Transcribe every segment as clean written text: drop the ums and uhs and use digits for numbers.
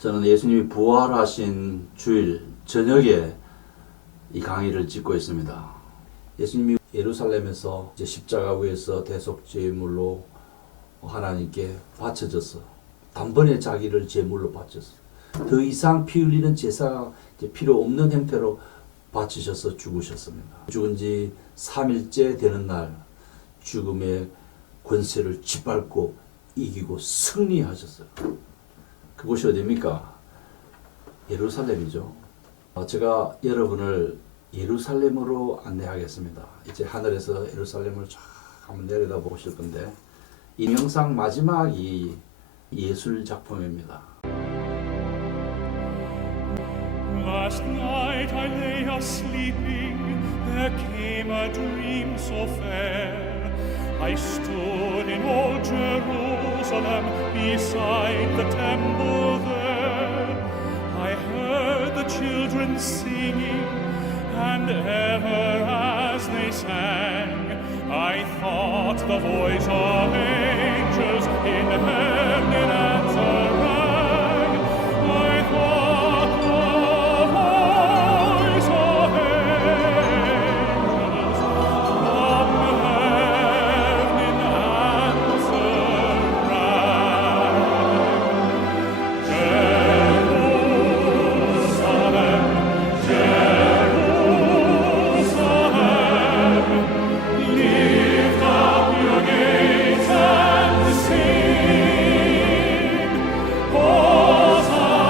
저는 예수님이 부활하신 주일 저녁에 이 강의를 찍고 있습니다. 예수님이 예루살렘에서 이제 십자가 위에서 대속제물로 하나님께 바쳐졌어. 단번에 자기를 제물로 바쳤어. 더 이상 피 흘리는 제사가 필요 없는 형태로 바치셔서 죽으셨습니다. 죽은 지 3일째 되는 날 죽음의 권세를 짓밟고 이기고 승리하셨어요. 그곳이 어디입니까? 예루살렘이죠. 제가 여러분을 예루살렘으로 안내하겠습니다. 이제 하늘에서 예루살렘을 쫙 한번 내려다 보실 건데 이 영상 마지막이 예술 작품입니다. Last night I lay a-sleeping, there came a dream so fair. I stood in old Jerusalem, beside the temple there. I heard the children singing, and ever as they sang, I thought the voice of angels in heaven in answer rang. I thought the voice of angels from heaven in answer rang. Jerusalem, Jerusalem, lift up your gates and sing, Hosanna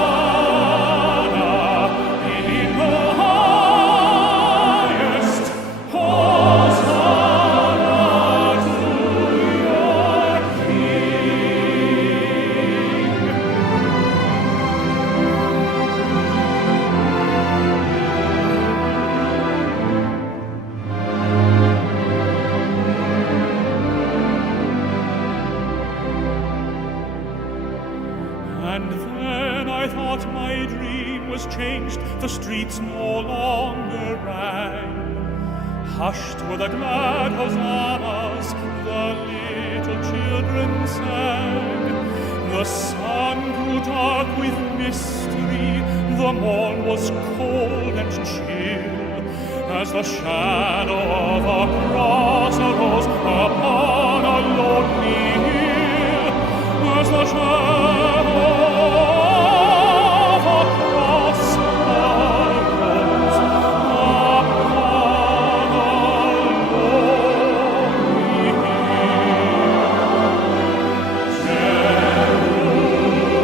in the highest, Hosanna to your King. And then I thought my dream was changed, the streets no longer rang. Hushed were the glad hosannas, the little children sang. The sun grew dark with mystery, the morn was cold and chill, as the shadow of a cross arose upon a lonely hill. As the shadow of a cross arose upon a lonely hill.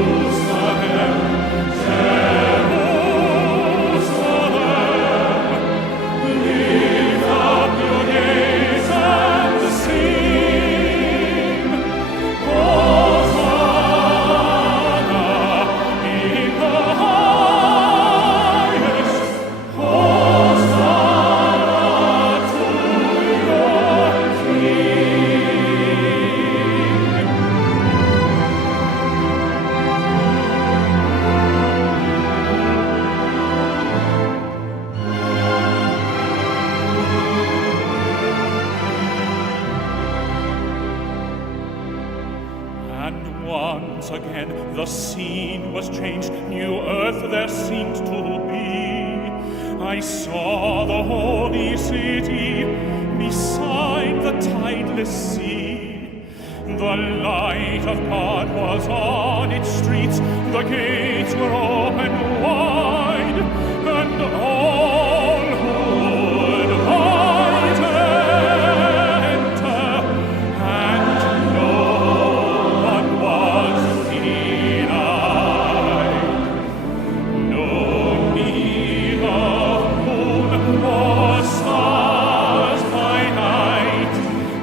Jerusalem, Jerusalem, lift up your gates and sing, Hosanna in the highest, Hosanna to your King. And once again the scene was changed, new earth there seemed to be. I saw the holy city beside the tideless sea. The light of God was on its streets, the gates were open wide, and all who would might enter, and no one was denied. No need of moon or stars by night,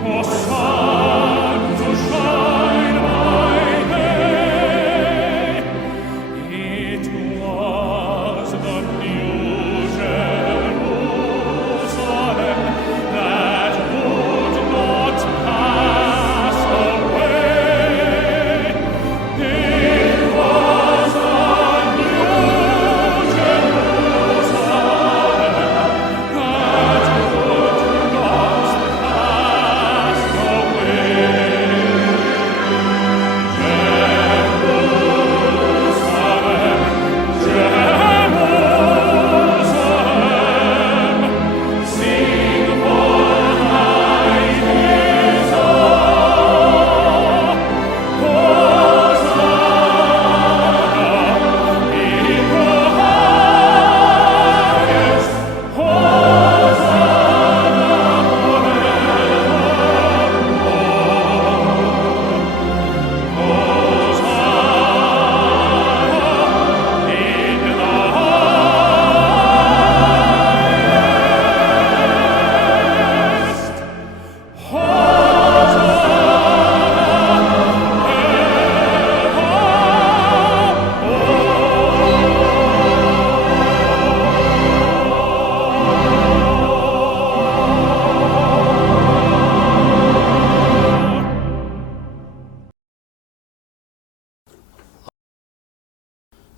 or sun to shine by day. It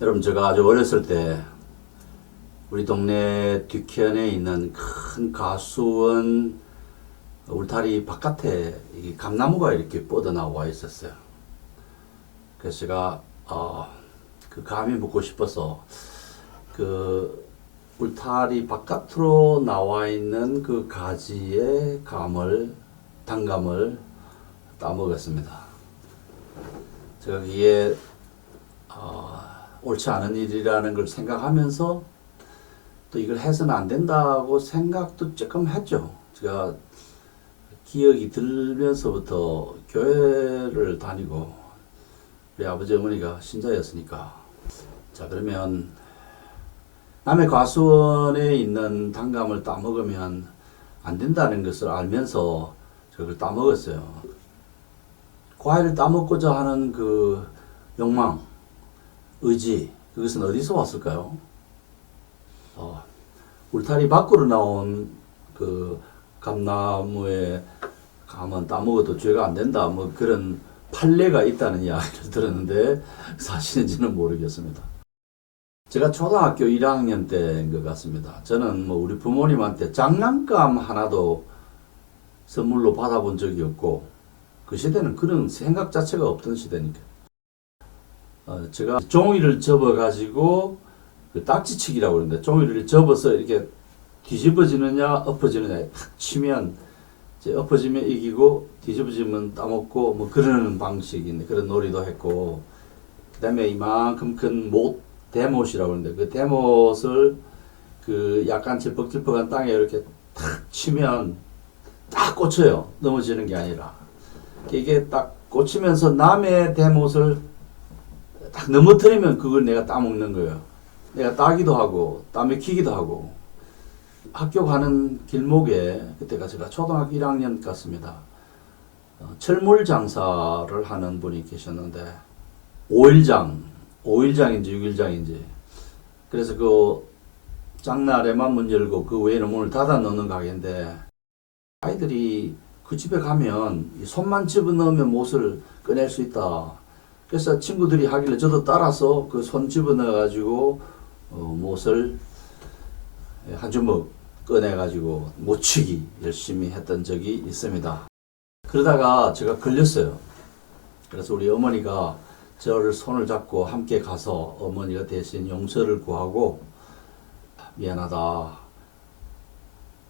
여러분, 제가 아주 어렸을 때 우리 동네 뒤편에 있는 큰 가수원 울타리 바깥에 이 감나무가 이렇게 뻗어나와 있었어요. 그래서 제가 그 감이 묻고 싶어서 그 울타리 바깥으로 나와 있는 그 가지의 단감을 따먹었습니다. 제가 그게 옳지 않은 일이라는 걸 생각하면서 또 이걸 해서는 안 된다고 생각도 조금 했죠. 제가 기억이 들면서부터 교회를 다니고 우리 아버지 어머니가 신자였으니까, 자 그러면 남의 과수원에 있는 단감을 따먹으면 안 된다는 것을 알면서 그걸 따먹었어요. 과일을 따먹고자 하는 그 욕망, 의지, 그것은 어디서 왔을까요? 울타리 밖으로 나온 그 감나무에 감은 따먹어도 죄가 안 된다, 뭐 그런 판례가 있다는 이야기를 들었는데 사실인지는 모르겠습니다. 제가 초등학교 1학년 때인 것 같습니다. 저는 뭐 우리 부모님한테 장난감 하나도 선물로 받아본 적이 없고, 그 시대는 그런 생각 자체가 없던 시대니까. 제가 종이를 접어가지고 그 딱지치기라고 그러는데, 종이를 접어서 이렇게 뒤집어지느냐 엎어지느냐 탁 치면 이제 엎어지면 이기고 뒤집어지면 따먹고 뭐 그러는 방식인데, 그런 놀이도 했고, 그 다음에 이만큼 큰 대못이라고 하는데 그 대못을 그 약간 질퍽질퍽한 땅에 이렇게 탁 치면 딱 꽂혀요. 넘어지는 게 아니라. 이게 딱 꽂히면서 남의 대못을 딱 넘어뜨리면 그걸 내가 따먹는 거예요. 내가 따기도 하고 따먹히기도 하고. 학교 가는 길목에, 그때가 제가 초등학교 1학년 같습니다. 철물 장사를 하는 분이 계셨는데 5일장인지 6일장인지, 그래서 그 장날에만 문 열고 그 외에는 문을 닫아 놓는 가게인데, 아이들이 그 집에 가면 손만 집어넣으면 못을 꺼낼 수 있다. 그래서 친구들이 하길래 저도 따라서 그 손 집어넣어 가지고 못을 한 주먹 꺼내 가지고 못치기 열심히 했던 적이 있습니다. 그러다가 제가 걸렸어요. 그래서 우리 어머니가 저를 손을 잡고 함께 가서 어머니가 대신 용서를 구하고, 미안하다,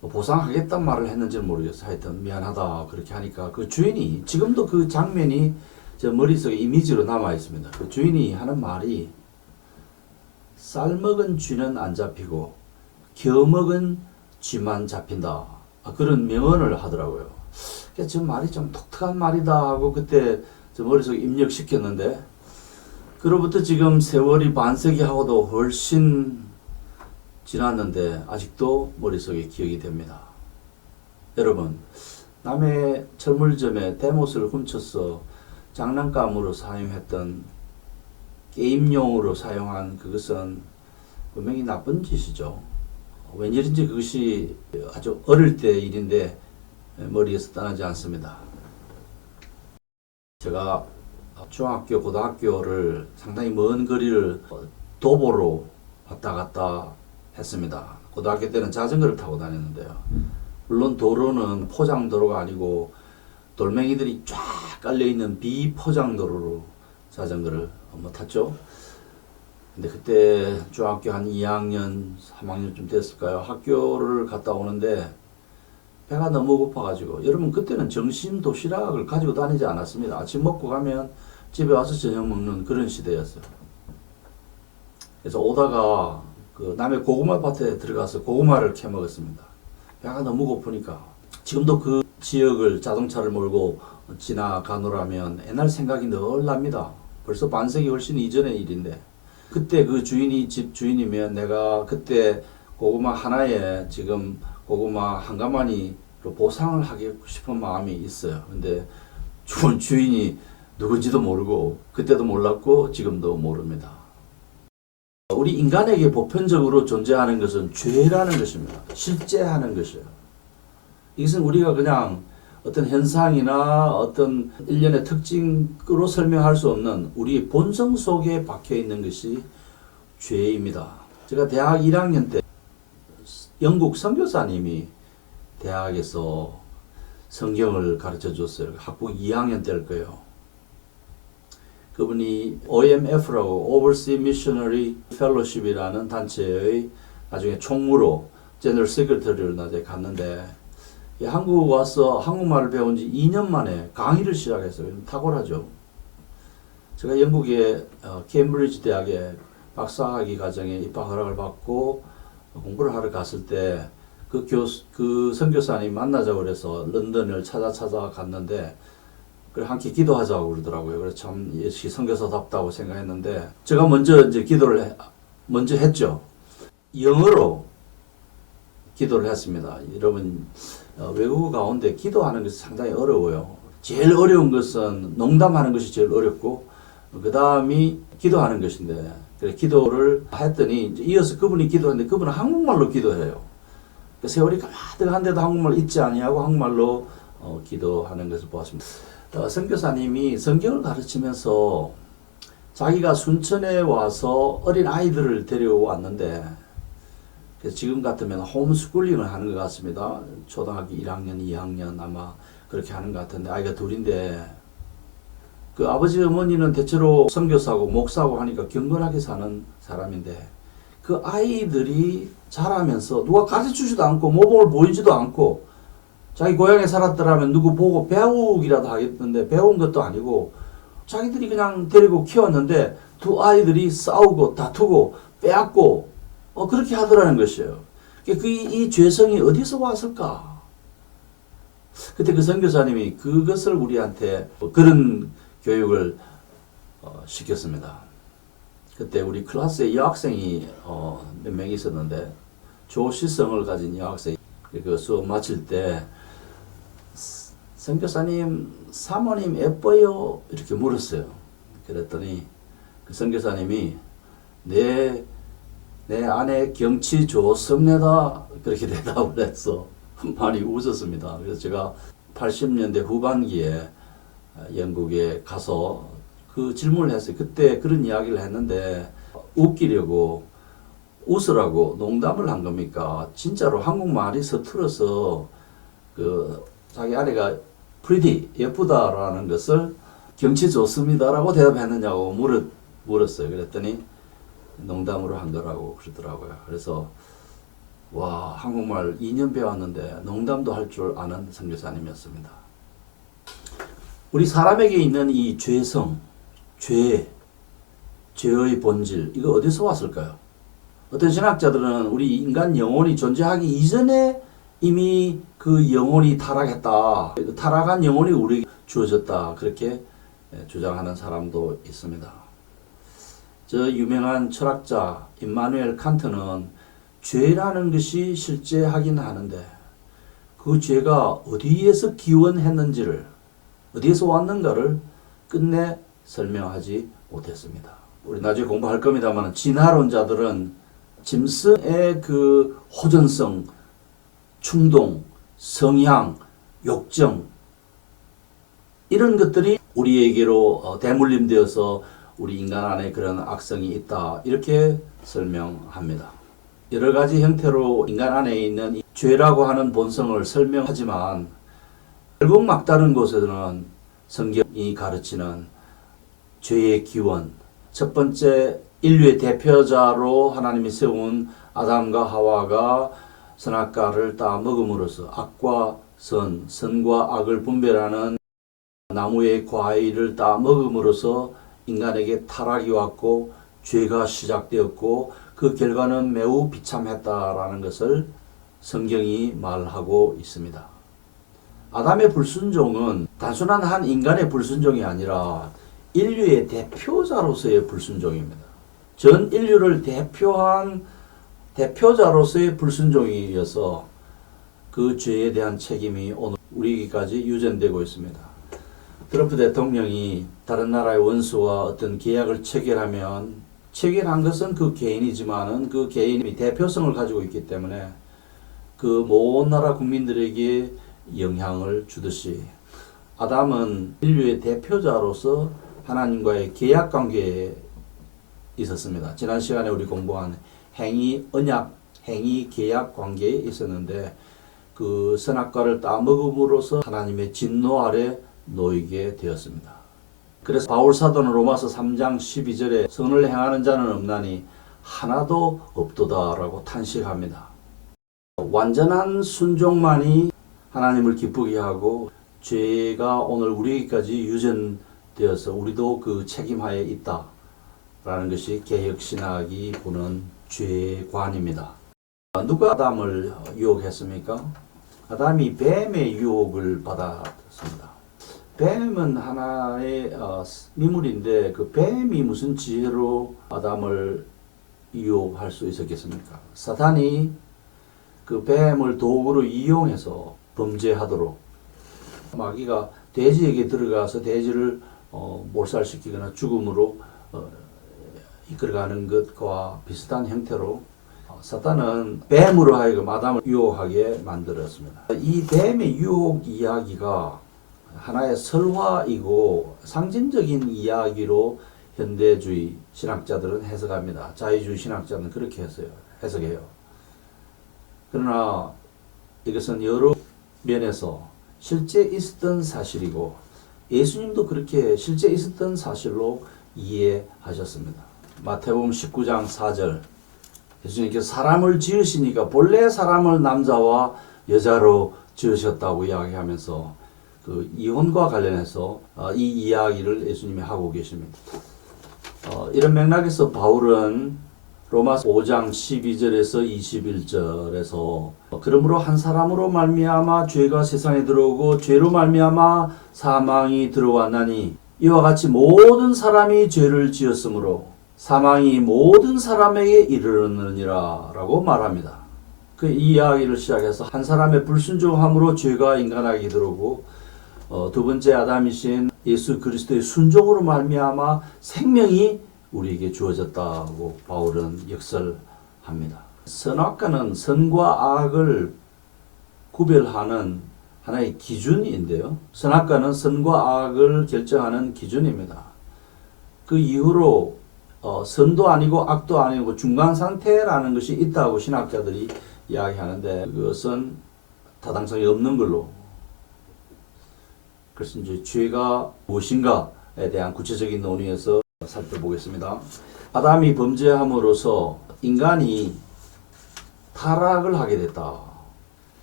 뭐 보상하겠다는 말을 했는지는 모르겠어요. 하여튼 미안하다 그렇게 하니까 그 주인이, 지금도 그 장면이 저 머릿속에 이미지로 남아 있습니다. 그 주인이 하는 말이 쌀 먹은 쥐는 안 잡히고 겨 먹은 쥐만 잡힌다, 그런 명언을 하더라고요. 그래서 저 말이 좀 독특한 말이다 하고 그때 저 머릿속에 입력시켰는데, 그로부터 지금 세월이 반세기 하고도 훨씬 지났는데 아직도 머릿속에 기억이 됩니다. 여러분, 남의 철물점에 대못을 훔쳐서 장난감으로 사용했던, 게임용으로 사용한 그것은 분명히 나쁜 짓이죠. 웬일인지 그것이 아주 어릴 때 일인데 머리에서 떠나지 않습니다. 제가 중학교, 고등학교를 상당히 먼 거리를 도보로 왔다 갔다 했습니다. 고등학교 때는 자전거를 타고 다녔는데요. 물론 도로는 포장도로가 아니고 돌멩이들이 쫙 깔려있는 비포장도로로 자전거를 탔죠. 근데 그때 중학교 한 2학년, 3학년쯤 됐을까요? 학교를 갔다 오는데 배가 너무 고파가지고, 여러분 그때는 점심 도시락을 가지고 다니지 않았습니다. 아침 먹고 가면 집에 와서 저녁 먹는 그런 시대였어요. 그래서 오다가 그 남의 고구마 밭에 들어가서 고구마를 캐 먹었습니다. 배가 너무 고프니까. 지금도 그 지역을 자동차를 몰고 지나가노라면 옛날 생각이 늘 납니다. 벌써 반세기 훨씬 이전의 일인데, 그때 그 주인이 집 주인이면 내가 그때 고구마 하나에 지금 고구마 한 가마니로 보상을 하고 싶은 마음이 있어요. 근데 주인이 누군지도 모르고, 그때도 몰랐고 지금도 모릅니다. 우리 인간에게 보편적으로 존재하는 것은 죄라는 것입니다. 실제하는 것이에요. 이것은 우리가 그냥 어떤 현상이나 어떤 일련의 특징으로 설명할 수 없는 우리 본성 속에 박혀 있는 것이 죄입니다. 제가 대학 1학년 때 영국 선교사님이 대학에서 성경을 가르쳐 줬어요. 학부 2학년 때일 거예요. 그분이 OMF라고 Overseas Missionary Fellowship이라는 단체의 나중에 총무로 제너럴 세크리터리를 나중에 갔는데 한국 와서 한국말을 배운 지 2년 만에 강의를 시작했어요. 탁월하죠. 제가 영국의 케임브리지 대학에 박사학위 과정에 입학 허락을 받고 공부를 하러 갔을 때 그 선교사님 만나자고 그래서 런던을 찾아 갔는데 그래 함께 기도하자고 그러더라고요. 그래서 참 역시 선교사답다고 생각했는데 제가 먼저 이제 기도를 먼저 했죠. 영어로 기도를 했습니다. 여러분 외국어 가운데 기도하는 것이 상당히 어려워요. 제일 어려운 것은 농담하는 것이 제일 어렵고 그 다음이 기도하는 것인데 그래 기도를 했더니 이어서 그분이 기도했는데 그분은 한국말로 기도해요. 세월이 가마득한데도 한국말 잊지 아니하고 한국말로 기도하는 것을 보았습니다. 선교사님이 성경을 가르치면서 자기가 순천에 와서 어린 아이들을 데려왔는데 그래서 지금 같으면 홈스쿨링을 하는 것 같습니다. 초등학교 1학년, 2학년 아마 그렇게 하는 것 같은데 아이가 둘인데 그 아버지 어머니는 대체로 선교사고 목사고 하니까 경건하게 사는 사람인데 그 아이들이 자라면서 누가 가르쳐주지도 않고 모범을 보이지도 않고 자기 고향에 살았더라면 누구 보고 배우기라도 하겠는데 배운 것도 아니고 자기들이 그냥 데리고 키웠는데 두 아이들이 싸우고 다투고 빼앗고 그렇게 하더라는 것이에요. 이 죄성이 어디서 왔을까? 그때 그 선교사님이 그것을 우리한테 그런 교육을 시켰습니다. 그때 우리 클래스에 여학생이 몇 명 있었는데 조시성을 가진 여학생이 그 수업 마칠 때 선교사님 사모님 예뻐요 이렇게 물었어요. 그랬더니 그 선교사님이 내 아내 경치 좋습니다 그렇게 대답을 해서 많이 웃었습니다. 그래서 제가 80년대 후반기에 영국에 가서 그 질문을 했어요. 그때 그런 이야기를 했는데 웃기려고 웃으라고 농담을 한 겁니까? 진짜로 한국말이 서툴어서 그 자기 아내가 pretty 예쁘다라는 것을 경치 좋습니다라고 대답했느냐고 물었어요. 그랬더니 농담으로 한 거라고 그러더라고요. 그래서 와 한국말 2년 배웠는데 농담도 할 줄 아는 선교사님이었습니다. 우리 사람에게 있는 이 죄성, 죄의 본질 이거 어디서 왔을까요? 어떤 신학자들은 우리 인간 영혼이 존재하기 이전에 이미 그 영혼이 타락했다. 타락한 영혼이 우리에게 주어졌다. 그렇게 주장하는 사람도 있습니다. 저 유명한 철학자 임마누엘 칸트는 죄라는 것이 실제하긴 하는데 그 죄가 어디에서 기원했는지를 어디에서 왔는가를 끝내 설명하지 못했습니다. 우리 나중에 공부할 겁니다만 진화론자들은 짐승의 그 호전성, 충동, 성향, 욕정 이런 것들이 우리에게로 대물림되어서 우리 인간 안에 그런 악성이 있다 이렇게 설명합니다. 여러 가지 형태로 인간 안에 있는 이 죄라고 하는 본성을 설명하지만 결국 막다른 곳에서는 성경이 가르치는 죄의 기원, 첫 번째 인류의 대표자로 하나님이 세운 아담과 하와가 선악과를 따 먹음으로써 악과 선과 악을 분별하는 나무의 과일을 따 먹음으로써 인간에게 타락이 왔고 죄가 시작되었고 그 결과는 매우 비참했다라는 것을 성경이 말하고 있습니다. 아담의 불순종은 단순한 한 인간의 불순종이 아니라 인류의 대표자로서의 불순종입니다. 전 인류를 대표한 대표자로서의 불순종이어서 그 죄에 대한 책임이 오늘 우리에게까지 유전되고 있습니다. 트럼프 대통령이 다른 나라의 원수와 어떤 계약을 체결하면 체결한 것은 그 개인이지만은 그 개인이 대표성을 가지고 있기 때문에 그 모든 나라 국민들에게 영향을 주듯이 아담은 인류의 대표자로서 하나님과의 계약 관계에 있었습니다. 지난 시간에 우리 공부한 행위 언약, 행위 계약 관계에 있었는데 그 선악과를 따먹음으로써 하나님의 진노 아래 놓이게 되었습니다. 그래서 바울 사도는 로마서 3장 12절에 선을 행하는 자는 없나니 하나도 없도다라고 탄식합니다. 완전한 순종만이 하나님을 기쁘게 하고 죄가 오늘 우리에게까지 유전되어서 우리도 그 책임하에 있다라는 것이 개혁신학이 보는 죄관입니다. 누가 아담을 유혹했습니까? 아담이 뱀의 유혹을 받았습니다. 뱀은 하나의 미물인데 그 뱀이 무슨 지혜로 아담을 유혹할 수 있었겠습니까? 사탄이 그 뱀을 도구로 이용해서 범죄하도록 마귀가 돼지에게 들어가서 돼지를 몰살시키거나 죽음으로 이끌어가는 것과 비슷한 형태로 사탄은 뱀으로 하여금 아담을 유혹하게 만들었습니다. 이 뱀의 유혹 이야기가 하나의 설화이고 상징적인 이야기로 현대주의 신학자들은 해석합니다. 자유주의 신학자는 그렇게 해석해요. 그러나 이것은 여러 면에서 실제 있었던 사실이고 예수님도 그렇게 실제 있었던 사실로 이해하셨습니다. 마태복음 19장 4절 예수님께서 사람을 지으시니까 본래 사람을 남자와 여자로 지으셨다고 이야기하면서 그 이혼과 관련해서 이 이야기를 예수님이 하고 계십니다. 이런 맥락에서 바울은 로마서 5장 12절에서 21절에서 그러므로 한 사람으로 말미암아 죄가 세상에 들어오고 죄로 말미암아 사망이 들어왔나니 이와 같이 모든 사람이 죄를 지었으므로 사망이 모든 사람에게 이르렀느니라 라고 말합니다. 그 이야기를 시작해서 한 사람의 불순종함으로 죄가 인간에게 들어오고 두 번째 아담이신 예수 그리스도의 순종으로 말미암아 생명이 우리에게 주어졌다고 바울은 역설합니다. 선악과는 선과 악을 구별하는 하나의 기준인데요. 선악과는 선과 악을 결정하는 기준입니다. 그 이후로 선도 아니고 악도 아니고 중간 상태라는 것이 있다고 신학자들이 이야기하는데 그것은 타당성이 없는 걸로. 그래서 이제 죄가 무엇인가에 대한 구체적인 논의에서 살펴보겠습니다. 아담이 범죄함으로써 인간이 타락을 하게 됐다.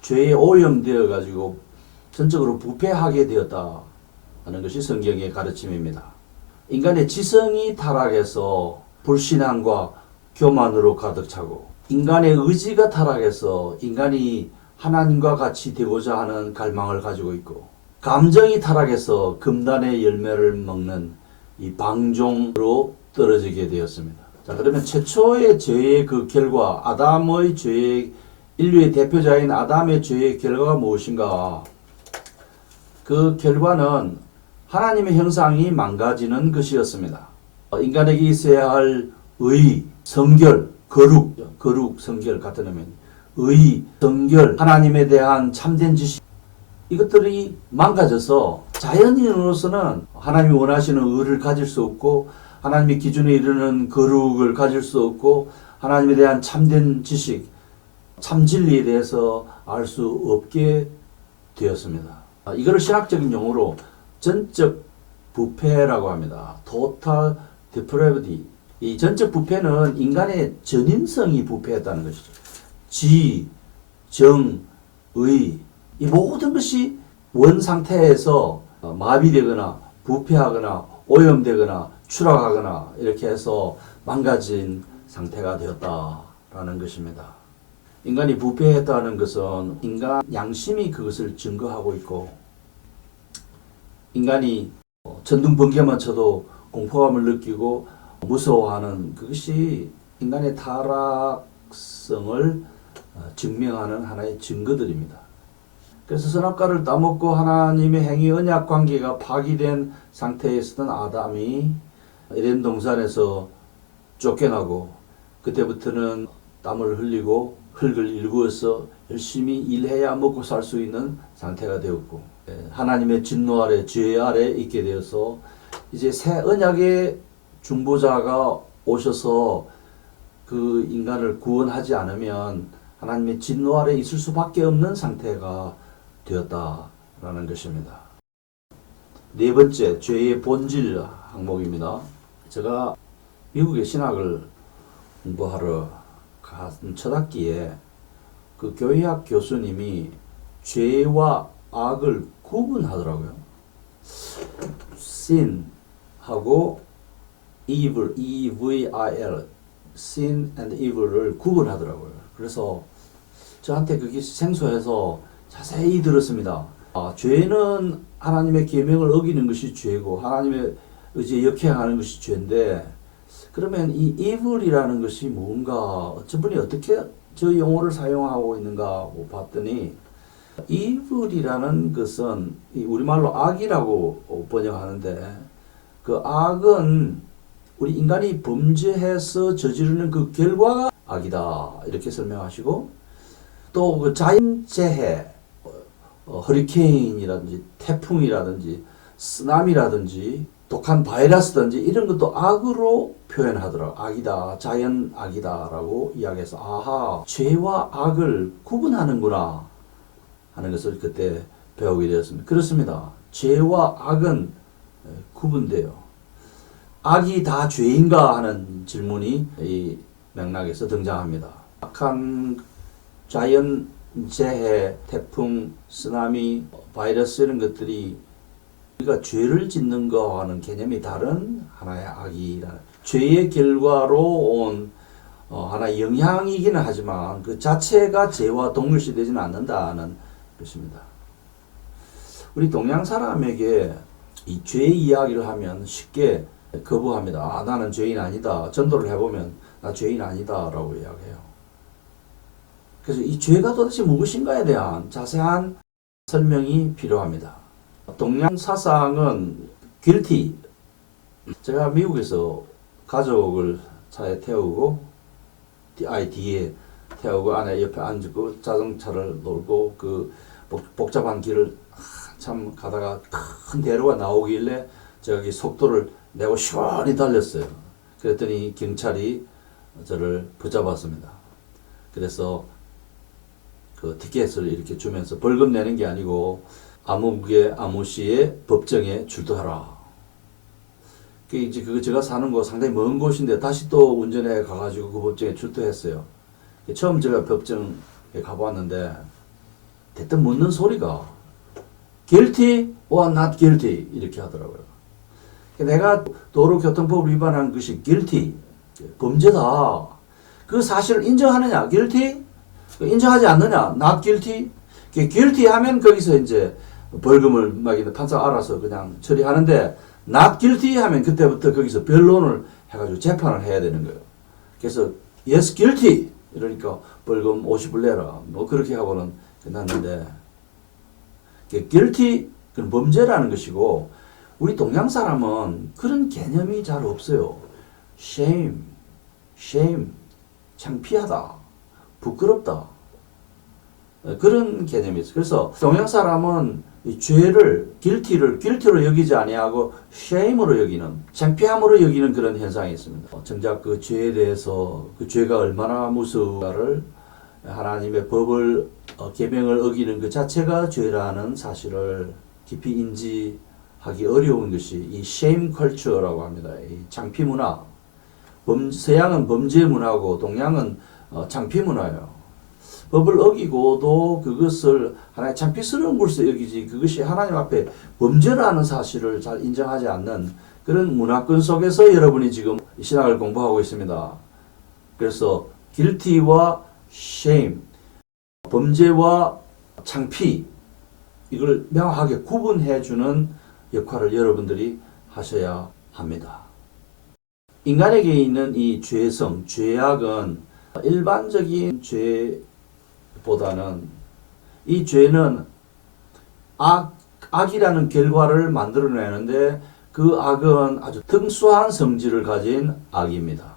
죄에 오염되어 가지고 전적으로 부패하게 되었다 하는 것이 성경의 가르침입니다. 인간의 지성이 타락해서 불신앙과 교만으로 가득 차고 인간의 의지가 타락해서 인간이 하나님과 같이 되고자 하는 갈망을 가지고 있고 감정이 타락해서 금단의 열매를 먹는 이 방종으로 떨어지게 되었습니다. 자, 그러면 최초의 죄의 그 결과, 아담의 죄의, 인류의 대표자인 아담의 죄의 결과가 무엇인가? 그 결과는 하나님의 형상이 망가지는 것이었습니다. 인간에게 있어야 할 의, 성결, 거룩, 성결 같은 의미, 의, 성결, 하나님에 대한 참된 지식, 이것들이 망가져서 자연인으로서는 하나님이 원하시는 의를 가질 수 없고 하나님의 기준에 이르는 거룩을 가질 수 없고 하나님에 대한 참된 지식, 참 진리에 대해서 알 수 없게 되었습니다. 이거를 신학적인 용어로 전적 부패라고 합니다. Total depravity. 이 전적 부패는 인간의 전인성이 부패했다는 것이죠. 지, 정, 의 이 모든 것이 원 상태에서 마비되거나 부패하거나 오염되거나 추락하거나 이렇게 해서 망가진 상태가 되었다라는 것입니다. 인간이 부패했다는 것은 인간 양심이 그것을 증거하고 있고 인간이 천둥 번개만 쳐도 공포감을 느끼고 무서워하는 그것이 인간의 타락성을 증명하는 하나의 증거들입니다. 그래서 선악과를 따먹고 하나님의 행위 언약 관계가 파기된 상태에 있었던 아담이 에덴 동산에서 쫓겨나고 그때부터는 땀을 흘리고 흙을 일구어서 열심히 일해야 먹고 살 수 있는 상태가 되었고 하나님의 진노 아래 죄 아래 있게 되어서 이제 새 언약의 중보자가 오셔서 그 인간을 구원하지 않으면 하나님의 진노 아래 있을 수밖에 없는 상태가 되었다라는 것입니다. 네 번째, 죄의 본질 항목입니다. 제가 미국의 신학을 공부하러 간 첫 학기에 그 교회학 교수님이 죄와 악을 구분하더라고요. sin하고 evil, E-V-I-L, sin and evil을 구분하더라고요. 그래서 저한테 그게 생소해서 자세히 들었습니다. 죄는 하나님의 계명을 어기는 것이 죄고 하나님의 의지에 역행하는 것이 죄인데, 그러면 이 evil이라는 것이 뭔가, 저분이 어떻게 저 용어를 사용하고 있는가 하고 봤더니, evil이라는 것은 우리말로 악이라고 번역하는데, 그 악은 우리 인간이 범죄해서 저지르는 그 결과가 악이다 이렇게 설명하시고, 또 그 자연재해, 허리케인이라든지 태풍이라든지 쓰나미라든지 독한 바이러스든지 이런 것도 악으로 표현하더라고요. 악이다, 자연 악이다라고 이야기해서 아하, 죄와 악을 구분하는구나 하는 것을 그때 배우게 되었습니다. 그렇습니다. 죄와 악은 구분돼요. 악이 다 죄인가 하는 질문이 이 맥락에서 등장합니다. 악한 자연 재해, 태풍, 쓰나미, 바이러스 이런 것들이 우리가 죄를 짓는 거와는 개념이 다른 하나의 악이라는, 죄의 결과로 온 하나의 영향이기는 하지만 그 자체가 죄와 동일시되지는 않는다는 것입니다. 우리 동양 사람에게 이 죄 이야기를 하면 쉽게 거부합니다. 나는 죄인 아니다. 전도를 해보면 나 죄인 아니다 라고 이야기해요. 그래서 이 죄가 도대체 무엇인가에 대한 자세한 설명이 필요합니다. 동양 사상은 guilty. 제가 미국에서 가족을 차에 태우고 아이 뒤에 태우고 아내 옆에 앉고 자동차를 몰고 그 복잡한 길을 참 가다가 큰 대로가 나오길래 저기 속도를 내고 시원히 달렸어요. 그랬더니 경찰이 저를 붙잡았습니다. 그래서 그 티켓을 이렇게 주면서 벌금 내는 게 아니고 아무개 아무시에 법정에 출두하라. 이제 그거 제가 사는 곳 상당히 먼 곳인데 다시 또 운전해 가가지고 그 법정에 출두했어요. 처음 제가 법정에 가봤는데 대뜸 묻는 소리가 guilty or not guilty 이렇게 하더라고요. 내가 도로교통법 위반한 것이 guilty, 범죄다. 그 사실을 인정하느냐, guilty? 인정하지 않느냐, not guilty? guilty 하면 거기서 이제 벌금을 막 판사가 알아서 그냥 처리하는데, not guilty 하면 그때부터 거기서 변론을 해가지고 재판을 해야 되는 거예요. 그래서 yes guilty 이러니까 벌금 50불 내라 뭐 그렇게 하고는 끝났는데, guilty 그건 범죄라는 것이고, 우리 동양 사람은 그런 개념이 잘 없어요. shame, 창피하다, 부끄럽다, 그런 개념이 있어요. 그래서 동양 사람은 이 죄를 guilty로 여기지 아니하고 shame으로 여기는, 창피함으로 여기는 그런 현상이 있습니다. 정작 그 죄에 대해서 그 죄가 얼마나 무서운가를, 하나님의 법을 계명을 어기는 그 자체가 죄라는 사실을 깊이 인지하기 어려운 것이 이 shame culture라고 합니다. 이 창피 문화. 서양은 범죄 문화고 동양은 창피 문화예요. 법을 어기고도 그것을 하나의 창피스러운 것으로 여기지, 그것이 하나님 앞에 범죄라는 사실을 잘 인정하지 않는 그런 문화권 속에서 여러분이 지금 신학을 공부하고 있습니다. 그래서 guilty와 shame, 범죄와 창피, 이걸 명확하게 구분해주는 역할을 여러분들이 하셔야 합니다. 인간에게 있는 이 죄성, 죄악은 일반적인 죄보다는, 이 죄는 악이라는 결과를 만들어내는데 그 악은 아주 특수한 성질을 가진 악입니다.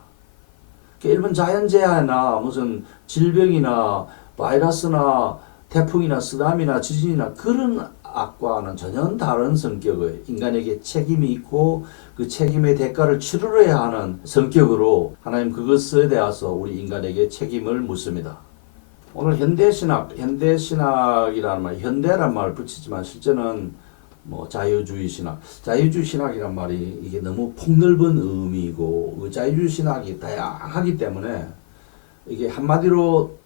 일본 자연재해나 무슨 질병이나 바이러스나 태풍이나 쓰나미나 지진이나 그런 악과는 전혀 다른 성격의 인간에게 책임이 있고 그 책임의 대가를 치르려야 하는 성격으로 하나님 그것에 대해서 우리 인간에게 책임을 묻습니다. 오늘 현대신학이라는 말, 현대란 말을 붙이지만 실제는 뭐 자유주의 신학이란 말이 이게 너무 폭넓은 의미이고 그 자유주의 신학이 다양하기 때문에 이게 한마디로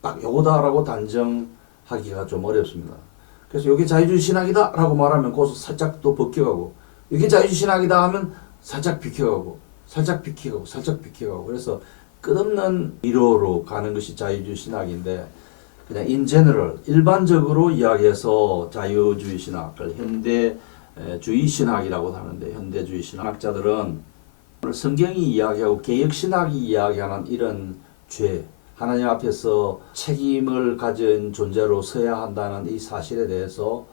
딱 요거다라고 단정하기가 좀 어렵습니다. 그래서 이게 자유주의 신학이다라고 말하면 거기서 살짝 또 벗겨가고 이게 자유주의 신학이다 하면 살짝 비켜가고 살짝 비켜가고 그래서 끝없는 위로로 가는 것이 자유주의 신학인데 그냥 in general 일반적으로 이야기해서 자유주의 신학을 현대주의 신학이라고 하는데 현대주의 신학자들은 성경이 이야기하고 개혁 신학이 이야기하는 이런 죄 하나님 앞에서 책임을 가진 존재로 서야 한다는 이 사실에 대해서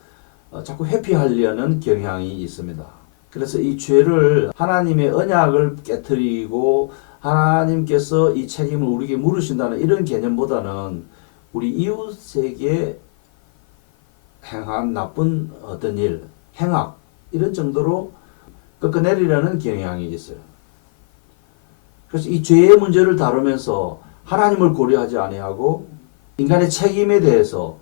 자꾸 회피하려는 경향이 있습니다. 그래서 이 죄를 하나님의 언약을 깨트리고 하나님께서 이 책임을 우리에게 물으신다는 이런 개념보다는 우리 이웃에게 행한 나쁜 어떤 일, 행악 이런 정도로 꺾어내리려는 경향이 있어요. 그래서 이 죄의 문제를 다루면서 하나님을 고려하지 아니하고 인간의 책임에 대해서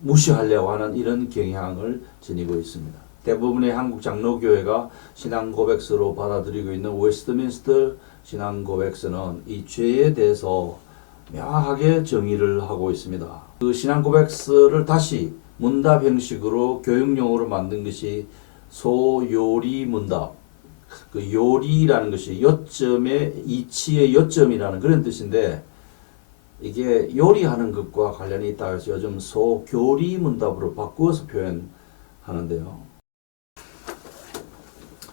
무시하려고 하는 이런 경향을 지니고 있습니다. 대부분의 한국 장로교회가 신앙 고백서로 받아들이고 있는 웨스트민스터 신앙 고백서는 이 죄에 대해서 명확하게 정의를 하고 있습니다. 그 신앙 고백서를 다시 문답 형식으로 교육용어로 만든 것이 소요리 문답. 그 요리라는 것이 요점의 이치의 요점이라는 그런 뜻인데 이게 요리하는 것과 관련이 있다 해서 요즘 소교리 문답으로 바꾸어서 표현하는데요.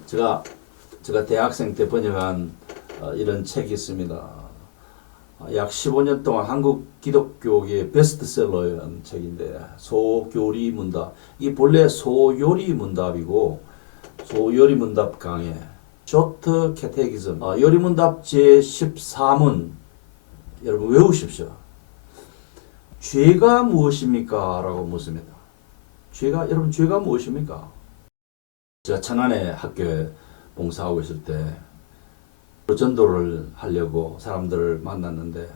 제가 대학생 때 번역한 이런 책이 있습니다. 약 15년 동안 한국 기독교계의 베스트셀러라는 책인데 소교리 문답. 이게 본래 소요리 문답이고 소요리 문답 강의 쇼트 캐테기즘 요리 문답 제14문 여러분 외우십시오. 죄가 무엇입니까? 라고 묻습니다. 여러분 죄가 무엇입니까? 제가 천안에 학교에 봉사하고 있을 때 전도를 하려고 사람들을 만났는데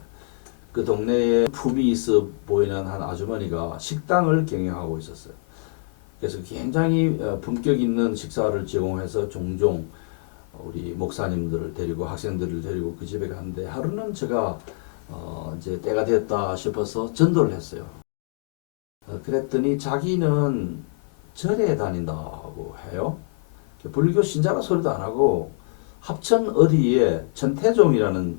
그 동네에 품이 있어 보이는 한 아주머니가 식당을 경영하고 있었어요. 그래서 굉장히 품격 있는 식사를 제공해서 종종 우리 목사님들을 데리고 학생들을 데리고 그 집에 갔는데 하루는 제가 이제 때가 됐다 싶어서 전도를 했어요. 그랬더니 자기는 절에 다닌다고 해요. 불교 신자라 소리도 안 하고 합천 어디에 천태종이라는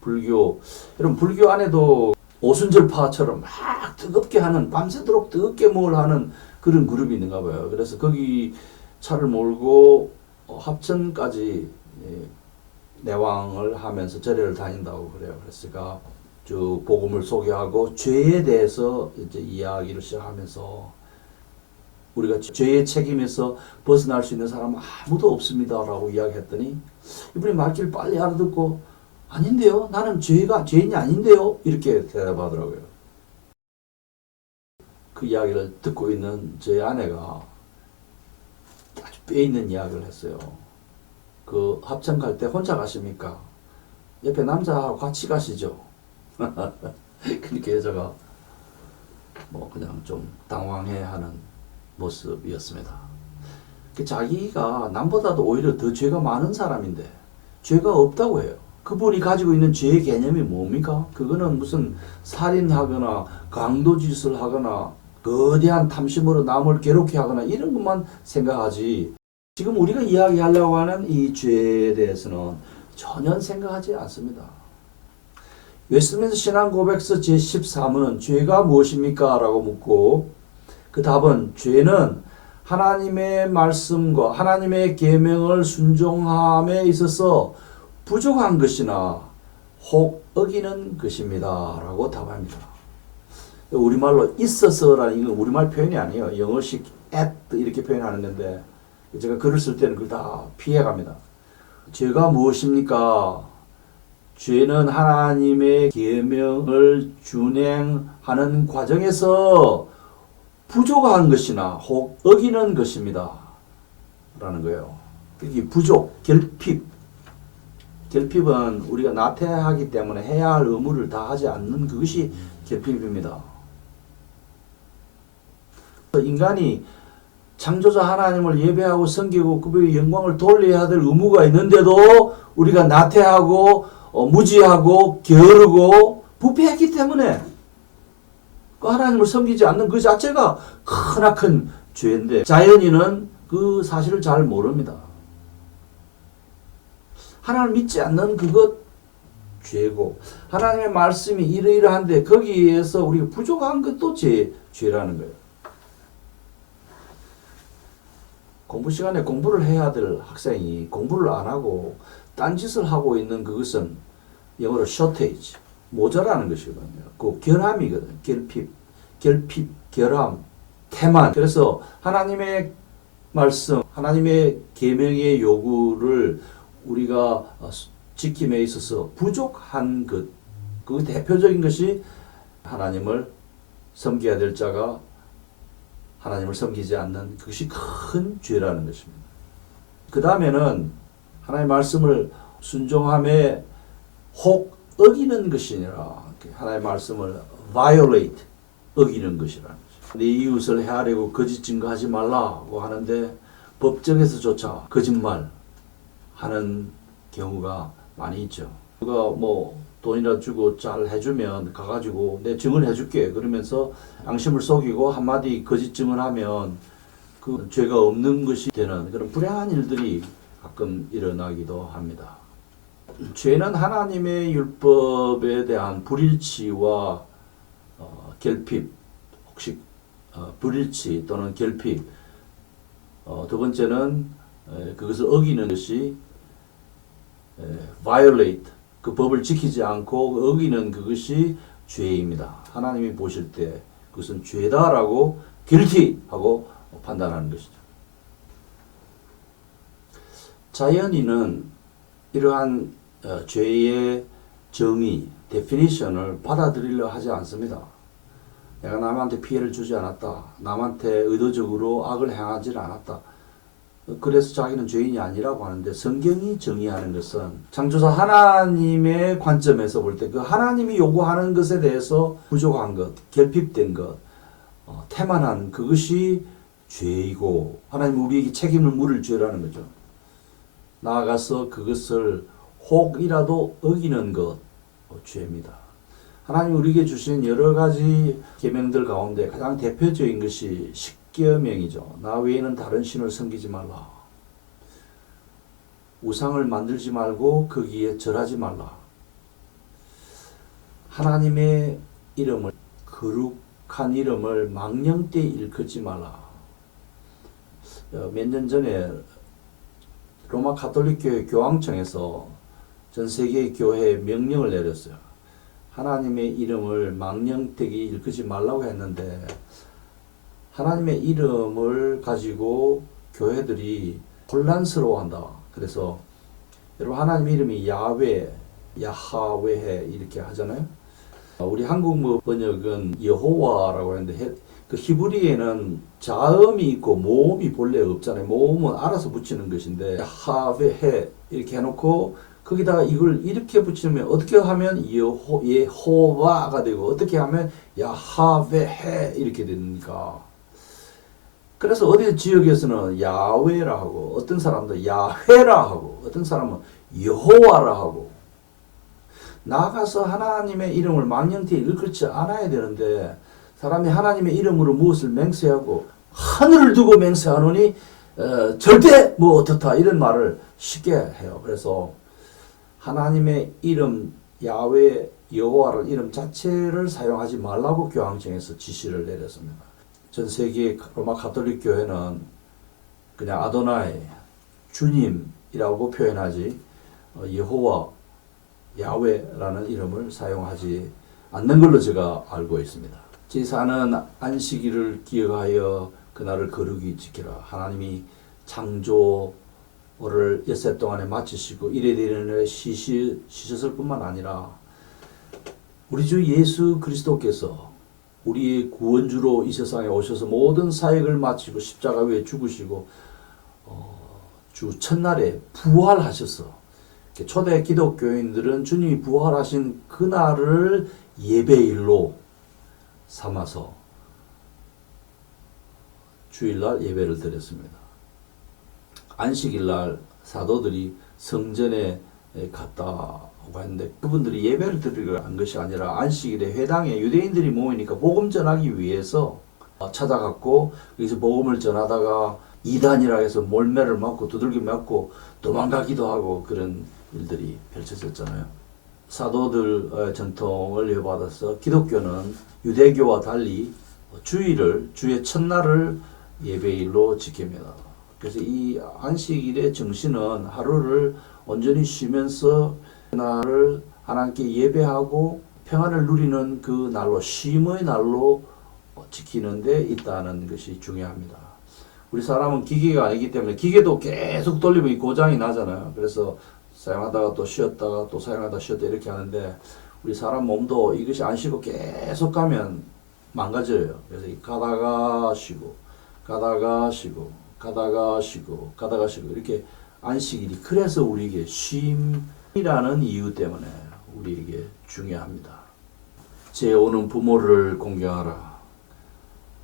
불교, 여러분 불교 안에도 오순절파처럼 막 뜨겁게 하는 밤새도록 뜨겁게 뭘 하는 그런 그룹이 있는가 봐요. 그래서 거기 차를 몰고 합천까지 내왕을 하면서 절에를 다닌다고 그래요. 그래서 쭉 복음을 소개하고 죄에 대해서 이제 이야기를 시작하면서 우리가 죄의 책임에서 벗어날 수 있는 사람은 아무도 없습니다라고 이야기했더니 이분이 말귀를 빨리 알아듣고 아닌데요, 나는 죄인이 아닌데요 이렇게 대답하더라고요. 그 이야기를 듣고 있는 제 아내가 아주 뼈있는 이야기를 했어요. 그 합천 갈 때 혼자 가십니까? 옆에 남자하고 같이 가시죠. 그러니까 여자가 뭐 그냥 좀 당황해하는 모습이었습니다. 자기가 남보다도 오히려 더 죄가 많은 사람인데 죄가 없다고 해요. 그분이 가지고 있는 죄의 개념이 뭡니까? 그거는 무슨 살인하거나 강도짓을 하거나 거대한 탐심으로 남을 괴롭게 하거나 이런 것만 생각하지 지금 우리가 이야기하려고 하는 이 죄에 대해서는 전혀 생각하지 않습니다. 웨스트민스터 신앙 고백서 제14문은 죄가 무엇입니까? 라고 묻고 그 답은 죄는 하나님의 말씀과 하나님의 계명을 순종함에 있어서 부족한 것이나 혹 어기는 것입니다. 라고 답합니다. 우리말로 있어서라는 이건 우리말 표현이 아니에요. 영어식 at 이렇게 표현하는 건데 제가 글을 쓸 때는 그걸 다 피해갑니다. 죄가 무엇입니까? 죄는 하나님의 계명을 준행하는 과정에서 부족한 것이나 혹 어기는 것입니다. 라는 거예요. 이게 부족, 결핍. 결핍은 우리가 나태하기 때문에 해야 할 의무를 다하지 않는 그것이 결핍입니다. 인간이 창조자 하나님을 예배하고 섬기고 그분의 영광을 돌려야 될 의무가 있는데도 우리가 나태하고 무지하고 게으르고 부패했기 때문에 그 하나님을 섬기지 않는 그 자체가 크나큰 죄인데 자연인은 그 사실을 잘 모릅니다. 하나님을 믿지 않는 그것 죄고 하나님의 말씀이 이러이러한데 거기에서 우리가 부족한 것도 죄라는 거예요. 공부 시간에 공부를 해야 될 학생이 공부를 안 하고 딴짓을 하고 있는 그것은 영어로 shortage, 모자라는 것이거든요. 그 결함이거든요. 결핍, 결함, 태만. 그래서 하나님의 말씀, 하나님의 계명의 요구를 우리가 지킴에 있어서 부족한 것, 그 대표적인 것이 하나님을 섬겨야 될 자가 하나님을 섬기지 않는 그것이 큰 죄라는 것입니다. 그 다음에는 하나님의 말씀을 순종함에 혹 어기는 것이니라. 하나님의 말씀을 violate, 어기는 것이라는 것입니다. 내 이웃을 해하려고 거짓 증거하지 말라고 하는데 법정에서조차 거짓말 하는 경우가 많이 있죠. 누가 뭐 돈이라 주고 잘 해주면 가가지고 내 증언해줄게 그러면서 양심을 속이고 한마디 거짓 증언하면 그 죄가 없는 것이 되는 그런 불행한 일들이 가끔 일어나기도 합니다. 죄는 하나님의 율법에 대한 불일치와 결핍, 혹시 불일치 또는 결핍, 두 번째는 그것을 어기는 것이 violate, 그 법을 지키지 않고 어기는 그것이 죄입니다. 하나님이 보실 때 그것은 죄다라고 guilty 하고 판단하는 것이죠. 자연인은 이러한 죄의 정의, definition을 받아들이려 하지 않습니다. 내가 남한테 피해를 주지 않았다. 남한테 의도적으로 악을 행하지 않았다. 그래서 자기는 죄인이 아니라고 하는데 성경이 정의하는 것은 창조사 하나님의 관점에서 볼 때 그 하나님이 요구하는 것에 대해서 부족한 것, 결핍된 것, 태만한 그것이 죄이고 하나님 우리에게 책임을 물을 죄라는 거죠. 나아가서 그것을 혹이라도 어기는 것 죄입니다. 하나님 우리에게 주신 여러 가지 계명들 가운데 가장 대표적인 것이 십계명이죠. 나 외에는 다른 신을 섬기지 말라. 우상을 만들지 말고 거기에 절하지 말라. 하나님의 이름을 거룩한 이름을 망령되이 일컫지 말라. 몇 년 전에 로마 가톨릭 교회 교황청에서 전 세계 교회에 명령을 내렸어요. 하나님의 이름을 망령되이 일컫지 말라고 했는데 하나님의 이름을 가지고 교회들이 혼란스러워한다. 그래서 여러분 하나님의 이름이 야훼, 야하웨 이렇게 하잖아요. 우리 한국 번역은 여호와라고 하는데 그 히브리에는 자음이 있고 모음이 본래 없잖아요. 모음은 알아서 붙이는 것인데 야하웨 이렇게 해놓고 거기다가 이걸 이렇게 붙이면 어떻게 하면 예호와가 되고 어떻게 하면 야하웨 이렇게 됩니까? 그래서 어디 지역에서는 야훼라 하고 어떤 사람도 야훼라 하고 어떤 사람은 여호와라 하고 나가서 하나님의 이름을 망령되이 일컫지 않아야 되는데 사람이 하나님의 이름으로 무엇을 맹세하고 하늘을 두고 맹세하노니 절대 뭐 어떻다 이런 말을 쉽게 해요. 그래서 하나님의 이름 야훼 여호와라는 이름 자체를 사용하지 말라고 교황청에서 지시를 내렸습니다. 전 세계 로마 가톨릭 교회는 그냥 아도나이 주님이라고 표현하지 여호와 야훼라는 이름을 사용하지 않는 걸로 제가 알고 있습니다. 제사는 안식일을 기억하여 그날을 거룩히 지키라. 하나님이 창조를 엿새 동안에 마치시고 이래 되는 쉬셨을 뿐만 아니라 우리 주 예수 그리스도께서 우리의 구원주로 이 세상에 오셔서 모든 사역을 마치고 십자가 위에 죽으시고 주 첫날에 부활하셔서 초대 기독교인들은 주님이 부활하신 그날을 예배일로 삼아서 주일날 예배를 드렸습니다. 안식일날 사도들이 성전에 갔다고 했는데 그분들이 예배를 드리러 간 것이 아니라 안식일에 회당에 유대인들이 모이니까 복음 전하기 위해서 찾아갔고 여기서 복음을 전하다가 이단이라 해서 몰매를 맞고 두들겨 맞고 도망가기도 하고 그런 일들이 펼쳐졌잖아요. 사도들 전통을 이어받아서 기독교는 유대교와 달리 주의 첫날을 예배일로 지킵니다. 그래서 이 안식일의 정신은 하루를 온전히 쉬면서 그날을 하나님께 예배하고 평안을 누리는 그 날로, 쉼의 날로 지키는 데 있다는 것이 중요합니다. 우리 사람은 기계가 아니기 때문에 기계도 계속 돌리면 고장이 나잖아요. 그래서 사용하다가 또 쉬었다가 또 사용하다가 쉬었다 이렇게 하는데 우리 사람 몸도 이것이 안 쉬고 계속 가면 망가져요. 그래서 가다가 쉬고 가다가 쉬고 가다가 쉬고 가다가 쉬고 이렇게 안식일이 그래서 우리에게 쉼이라는 이유 때문에 우리에게 중요합니다. 제5는 부모를 공경하라.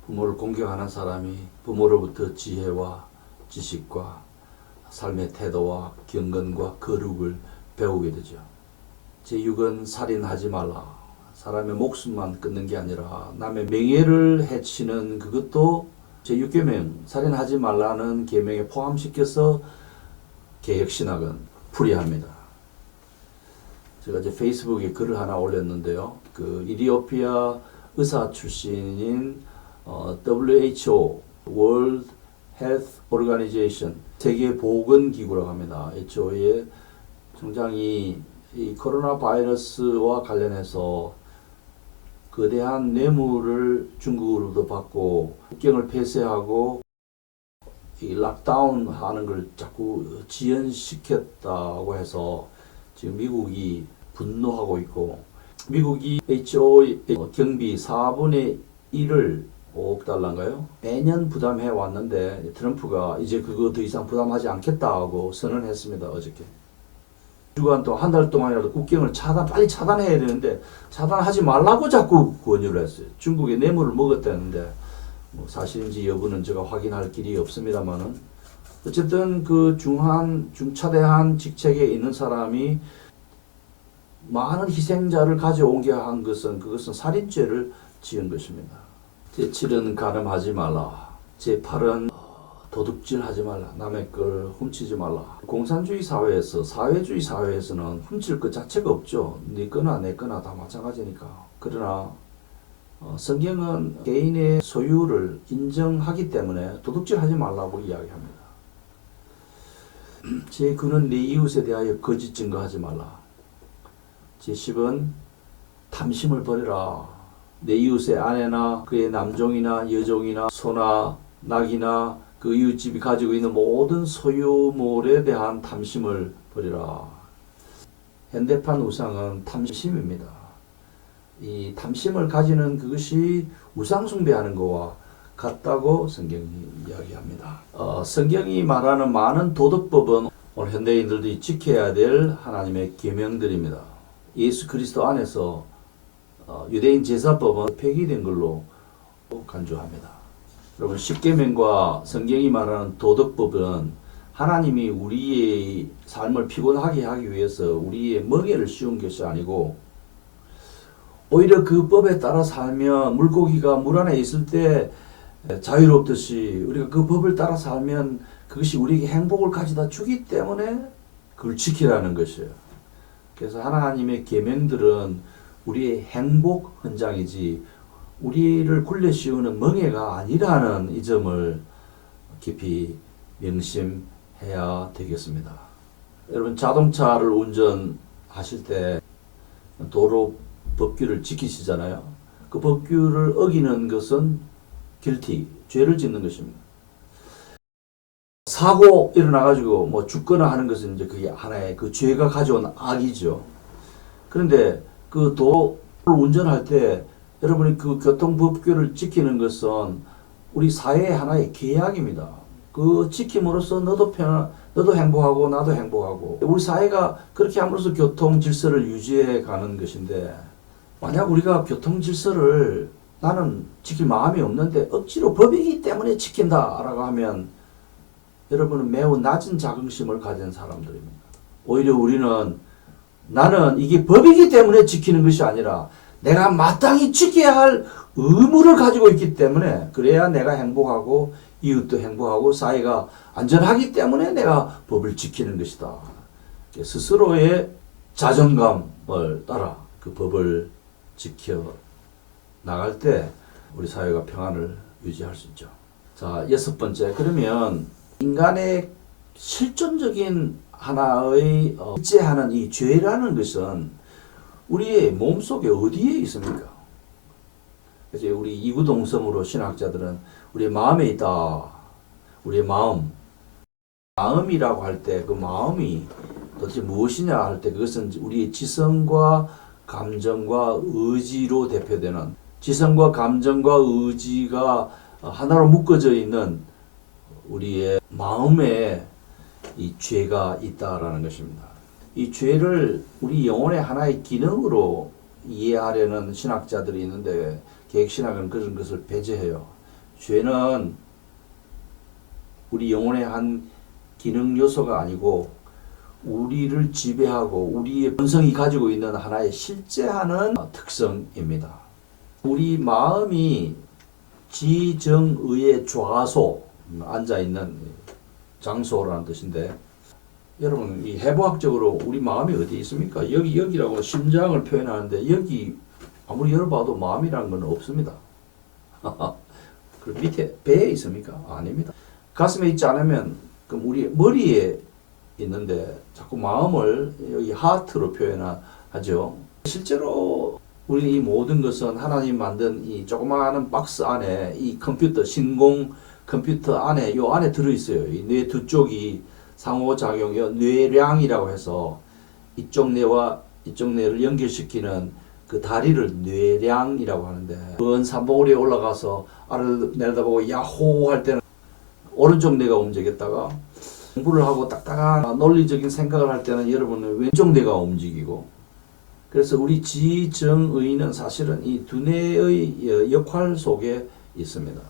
부모를 공경하는 사람이 부모로부터 지혜와 지식과 삶의 태도와 경건과 거룩을 배우게 되죠. 제6은 살인하지 말라. 사람의 목숨만 끊는 게 아니라 남의 명예를 해치는 그것도 제6계명 살인하지 말라는 계명에 포함시켜서 개혁신학은 풀이합니다. 제가 이제 페이스북에 글을 하나 올렸는데요. 그 이디오피아 의사 출신인 WHO World Health Organization 세계보건기구라고 합니다. HO의 총장이 이 코로나 바이러스와 관련해서 거대한 뇌물을 중국으로부터 받고 국경을 폐쇄하고 이 락다운 하는 걸 자꾸 지연시켰다고 해서 지금 미국이 분노하고 있고 미국이 HO의 경비 4분의 1을 5억 달러인가요? 매년 부담해 왔는데 트럼프가 이제 그거 더 이상 부담하지 않겠다고 선언했습니다. 어저께. 주간 또 한 달 동안이라도 국경을 빨리 차단해야 되는데 차단하지 말라고 자꾸 권유를 했어요. 중국에 뇌물을 먹었다는데 뭐 사실인지 여부는 제가 확인할 길이 없습니다만은 어쨌든 그 중차대한 직책에 있는 사람이 많은 희생자를 가져오게 한 것은 그것은 살인죄를 지은 것입니다. 제7은 간음하지 말라. 제8은 도둑질하지 말라. 남의 걸 훔치지 말라. 공산주의 사회에서 사회주의 사회에서는 훔칠 것 자체가 없죠. 네 거나 내 거나 다 마찬가지니까. 그러나 성경은 개인의 소유를 인정하기 때문에 도둑질하지 말라고 이야기합니다. 제9는 네 이웃에 대하여 거짓 증거하지 말라. 제10은 탐심을 버리라. 내 이웃의 아내나 그의 남종이나 여종이나 소나 낙이나 그 이웃집이 가지고 있는 모든 소유물에 대한 탐심을 버리라. 현대판 우상은 탐심입니다. 이 탐심을 가지는 그것이 우상 숭배하는 것과 같다고 성경이 이야기합니다. 성경이 말하는 많은 도덕법은 오늘 현대인들이 지켜야 될 하나님의 계명들입니다. 예수 그리스도 안에서 유대인 제사법은 폐기된 걸로 간주합니다. 여러분 십계명과 성경이 말하는 도덕법은 하나님이 우리의 삶을 피곤하게 하기 위해서 우리의 멍에를 씌운 것이 아니고 오히려 그 법에 따라 살면 물고기가 물 안에 있을 때 자유롭듯이 우리가 그 법을 따라 살면 그것이 우리에게 행복을 가져다 주기 때문에 그걸 지키라는 것이에요. 그래서 하나님의 계명들은 우리의 행복 헌장이지 우리를 굴려 씌우는 멍에가 아니라는 이 점을 깊이 명심해야 되겠습니다. 여러분 자동차를 운전하실 때 도로 법규를 지키시잖아요. 그 법규를 어기는 것은 guilty, 죄를 짓는 것입니다. 사고 일어나가지고 뭐 죽거나 하는 것은 이제 그게 하나의 그 죄가 가져온 악이죠. 그런데 그 도로를 운전할 때 여러분이 그 교통법규를 지키는 것은 우리 사회의 하나의 계약입니다. 그 지킴으로써 너도 행복하고 나도 행복하고 우리 사회가 그렇게 함으로써 교통 질서를 유지해 가는 것인데 만약 우리가 교통 질서를 나는 지킬 마음이 없는데 억지로 법이기 때문에 지킨다라고 하면 여러분은 매우 낮은 자긍심을 가진 사람들입니다. 오히려 우리는 나는 이게 법이기 때문에 지키는 것이 아니라 내가 마땅히 지켜야 할 의무를 가지고 있기 때문에 그래야 내가 행복하고 이웃도 행복하고 사회가 안전하기 때문에 내가 법을 지키는 것이다. 스스로의 자존감을 따라 그 법을 지켜 나갈 때 우리 사회가 평안을 유지할 수 있죠. 자, 6번째. 그러면 인간의 실존적인 하나의 일제하는 이 죄라는 것은 우리의 몸속에 어디에 있습니까? 그래서 우리 이구동성으로 신학자들은 우리의 마음에 있다. 우리의 마음. 마음이라고 할 때 그 마음이 도대체 무엇이냐 할 때 그것은 우리의 지성과 감정과 의지로 대표되는 지성과 감정과 의지가 하나로 묶어져 있는 우리의 마음에 이 죄가 있다라는 것입니다. 이 죄를 우리 영혼의 하나의 기능으로 이해하려는 신학자들이 있는데 계획신학은 그런 것을 배제해요. 죄는 우리 영혼의 한 기능 요소가 아니고 우리를 지배하고 우리의 본성이 가지고 있는 하나의 실제하는 특성입니다. 우리 마음이 지정의의 좌소, 앉아있는 장소라는 뜻인데 여러분 이 해부학적으로 우리 마음이 어디 있습니까? 여기라고 심장을 표현하는데 여기 아무리 열어봐도 마음이라는 건 없습니다. 그 밑에 배에 있습니까? 아닙니다. 가슴에 있지 않으면 그럼 우리 머리에 있는데 자꾸 마음을 여기 하트로 표현하죠. 실제로 우리 이 모든 것은 하나님 만든 이 조그마한 박스 안에 이 컴퓨터 신공 컴퓨터 안에 요 안에 들어 있어요. 이 뇌 두 쪽이 상호작용, 뇌량이라고 해서 이쪽 뇌와 이쪽 뇌를 연결시키는 그 다리를 뇌량이라고 하는데 먼 산봉우리에 올라가서 아래를 내려다보고 야호 할 때는 오른쪽 뇌가 움직였다가 공부를 하고 딱딱한 논리적인 생각을 할 때는 여러분은 왼쪽 뇌가 움직이고 그래서 우리 지정의는 사실은 이 두 뇌의 역할 속에 있습니다.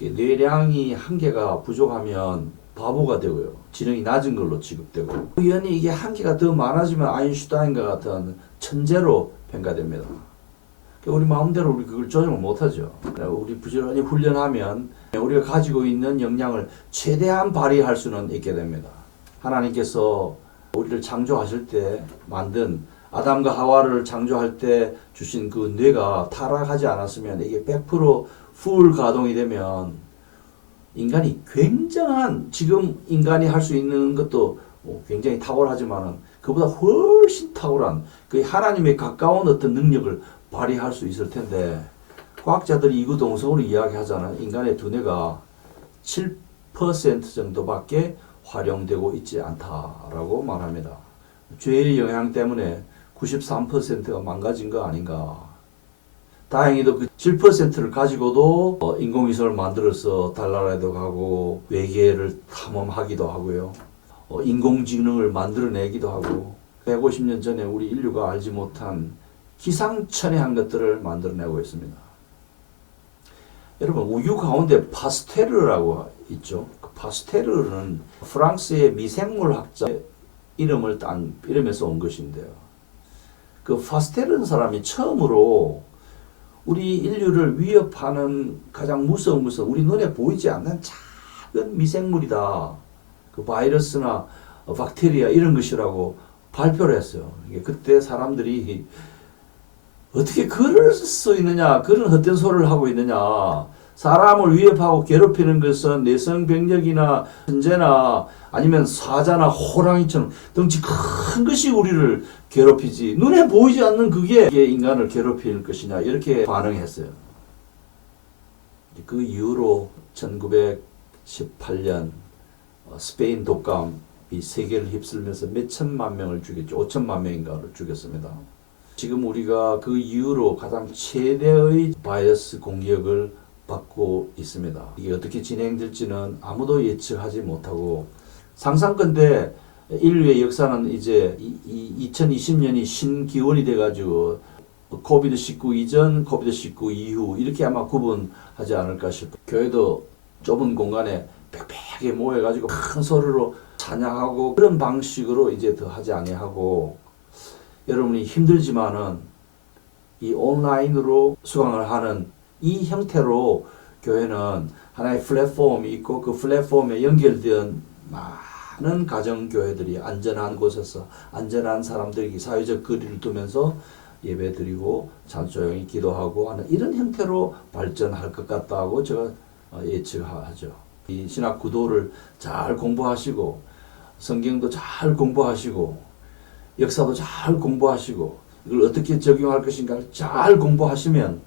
뇌량이 한계가 부족하면 바보가 되고요. 지능이 낮은 걸로 취급되고 우연히 이게 한계가 더 많아지면 아인슈타인과 같은 천재로 평가됩니다. 우리 마음대로 우리 그걸 조정을 못하죠. 우리 부지런히 훈련하면 우리가 가지고 있는 역량을 최대한 발휘할 수는 있게 됩니다. 하나님께서 우리를 창조하실 때 만든 아담과 하와를 창조할 때 주신 그 뇌가 타락하지 않았으면 이게 100% 풀 가동이 되면 인간이 굉장한 지금 인간이 할 수 있는 것도 굉장히 탁월하지만은 그보다 훨씬 탁월한 그 하나님에 가까운 어떤 능력을 발휘할 수 있을 텐데 과학자들이 이구동성으로 이야기하자는 인간의 두뇌가 7% 정도밖에 활용되고 있지 않다라고 말합니다. 죄의 영향 때문에 93%가 망가진 거 아닌가. 다행히도 그 7%를 가지고도 인공위성을 만들어서 달나라에도 가고 외계를 탐험하기도 하고요. 인공지능을 만들어내기도 하고 150년 전에 우리 인류가 알지 못한 기상천외한 것들을 만들어내고 있습니다. 여러분 우유 가운데 파스테르라고 있죠. 그 파스테르는 프랑스의 미생물학자 이름을 딴 이름에서 온 것인데요. 그 파스테르는 사람이 처음으로 우리 인류를 위협하는 가장 무서운 것은 우리 눈에 보이지 않는 작은 미생물이다. 그 바이러스나 박테리아 이런 것이라고 발표를 했어요. 그때 사람들이 어떻게 그럴 수 있느냐, 그런 헛된 소리를 하고 있느냐. 사람을 위협하고 괴롭히는 것은 내성병력이나 천재나 아니면 사자나 호랑이처럼 덩치 큰 것이 우리를 괴롭히지 눈에 보이지 않는 그게 인간을 괴롭힐 것이냐 이렇게 반응했어요. 그 이후로 1918년 스페인 독감이 세계를 휩쓸면서 몇 천만 명을 죽였죠. 5천만 명인가를 죽였습니다. 지금 우리가 그 이후로 가장 최대의 바이어스 공격을 받고 있습니다. 이게 어떻게 진행될지는 아무도 예측하지 못하고 상상컨대 인류의 역사는 이제 2020년이 신기원이 돼가지고 코비드-19 이전, 코비드-19 이후 이렇게 아마 구분하지 않을까 싶어요. 교회도 좁은 공간에 빽빽하게 모여가지고 큰 소리로 찬양하고 그런 방식으로 이제 더 하지 아니하고 여러분이 힘들지만은 이 온라인으로 수강을 하는 이 형태로 교회는 하나의 플랫폼이 있고 그 플랫폼에 연결된 많은 가정교회들이 안전한 곳에서 안전한 사람들에게 사회적 거리를 두면서 예배드리고 조용히 기도하고 하는 이런 형태로 발전할 것 같다고 제가 예측하죠. 이 신학 구도를 잘 공부하시고 성경도 잘 공부하시고 역사도 잘 공부하시고 이걸 어떻게 적용할 것인가 잘 공부하시면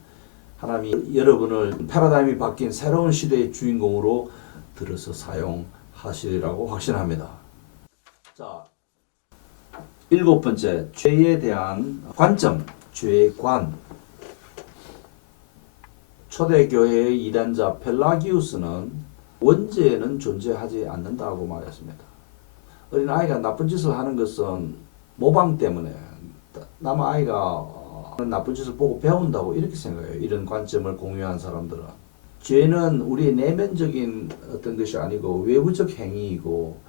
하나님이 여러분을 패러다임이 바뀐 새로운 시대의 주인공으로 들어서 사용하시리라고 확신합니다. 자, 7번째, 죄에 대한 관점, 죄의 관. 초대교회의 이단자 펠라기우스는 원죄는 존재하지 않는다고 말했습니다. 어린아이가 나쁜 짓을 하는 것은 모방 때문에 남아이가 나쁜 짓을 보고 배운다고 이렇게 생각해요. 이런 관점을 공유한 사람들은. 죄는 우리의 내면적인 어떤 것이 아니고 외부적 행위이고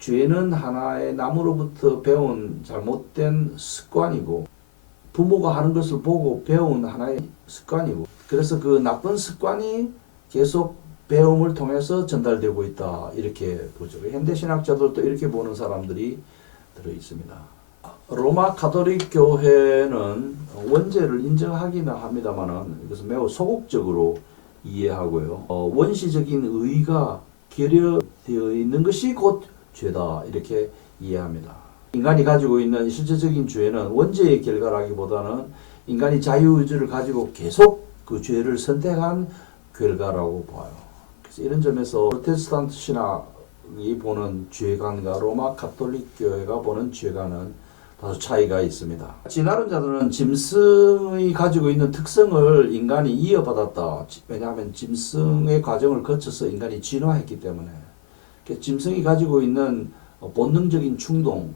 죄는 하나의 남으로부터 배운 잘못된 습관이고 부모가 하는 것을 보고 배운 하나의 습관이고 그래서 그 나쁜 습관이 계속 배움을 통해서 전달되고 있다 이렇게 보죠. 현대신학자들도 이렇게 보는 사람들이 들어 있습니다. 로마 가톨릭 교회는 원죄를 인정하기는 합니다만은 이것은 매우 소극적으로 이해하고요. 원시적인 의가 결여되어 있는 것이 곧 죄다 이렇게 이해합니다. 인간이 가지고 있는 실질적인 죄는 원죄의 결과라기보다는 인간이 자유의지를 가지고 계속 그 죄를 선택한 결과라고 봐요. 그래서 이런 점에서 프로테스탄트 신학이 보는 죄관과 로마 가톨릭 교회가 보는 죄관은 다소 차이가 있습니다. 진화론자들은 짐승이 가지고 있는 특성을 인간이 이어받았다. 왜냐하면 짐승의 과정을 거쳐서 인간이 진화했기 때문에 짐승이 가지고 있는 본능적인 충동,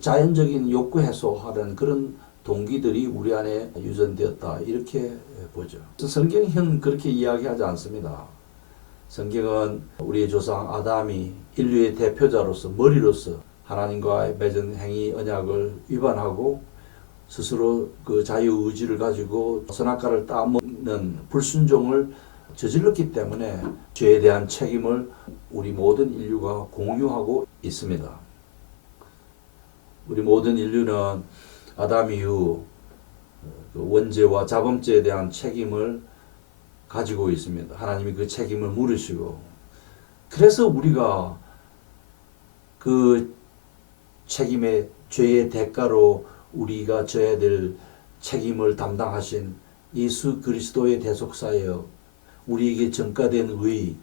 자연적인 욕구 해소하는 그런 동기들이 우리 안에 유전되었다. 이렇게 보죠. 성경은 그렇게 이야기하지 않습니다. 성경은 우리의 조상 아담이 인류의 대표자로서 머리로서 하나님과의 맺은 행위 언약을 위반하고 스스로 그 자유의지를 가지고 선악과를 따먹는 불순종을 저질렀기 때문에 죄에 대한 책임을 우리 모든 인류가 공유하고 있습니다. 우리 모든 인류는 아담 이후 그 원죄와 자범죄에 대한 책임을 가지고 있습니다. 하나님이 그 책임을 물으시고 그래서 우리가 그 책임의 죄의 대가로 우리가 져야 될 책임을 담당하신 예수 그리스도의 대속사여 우리에게 전가된 의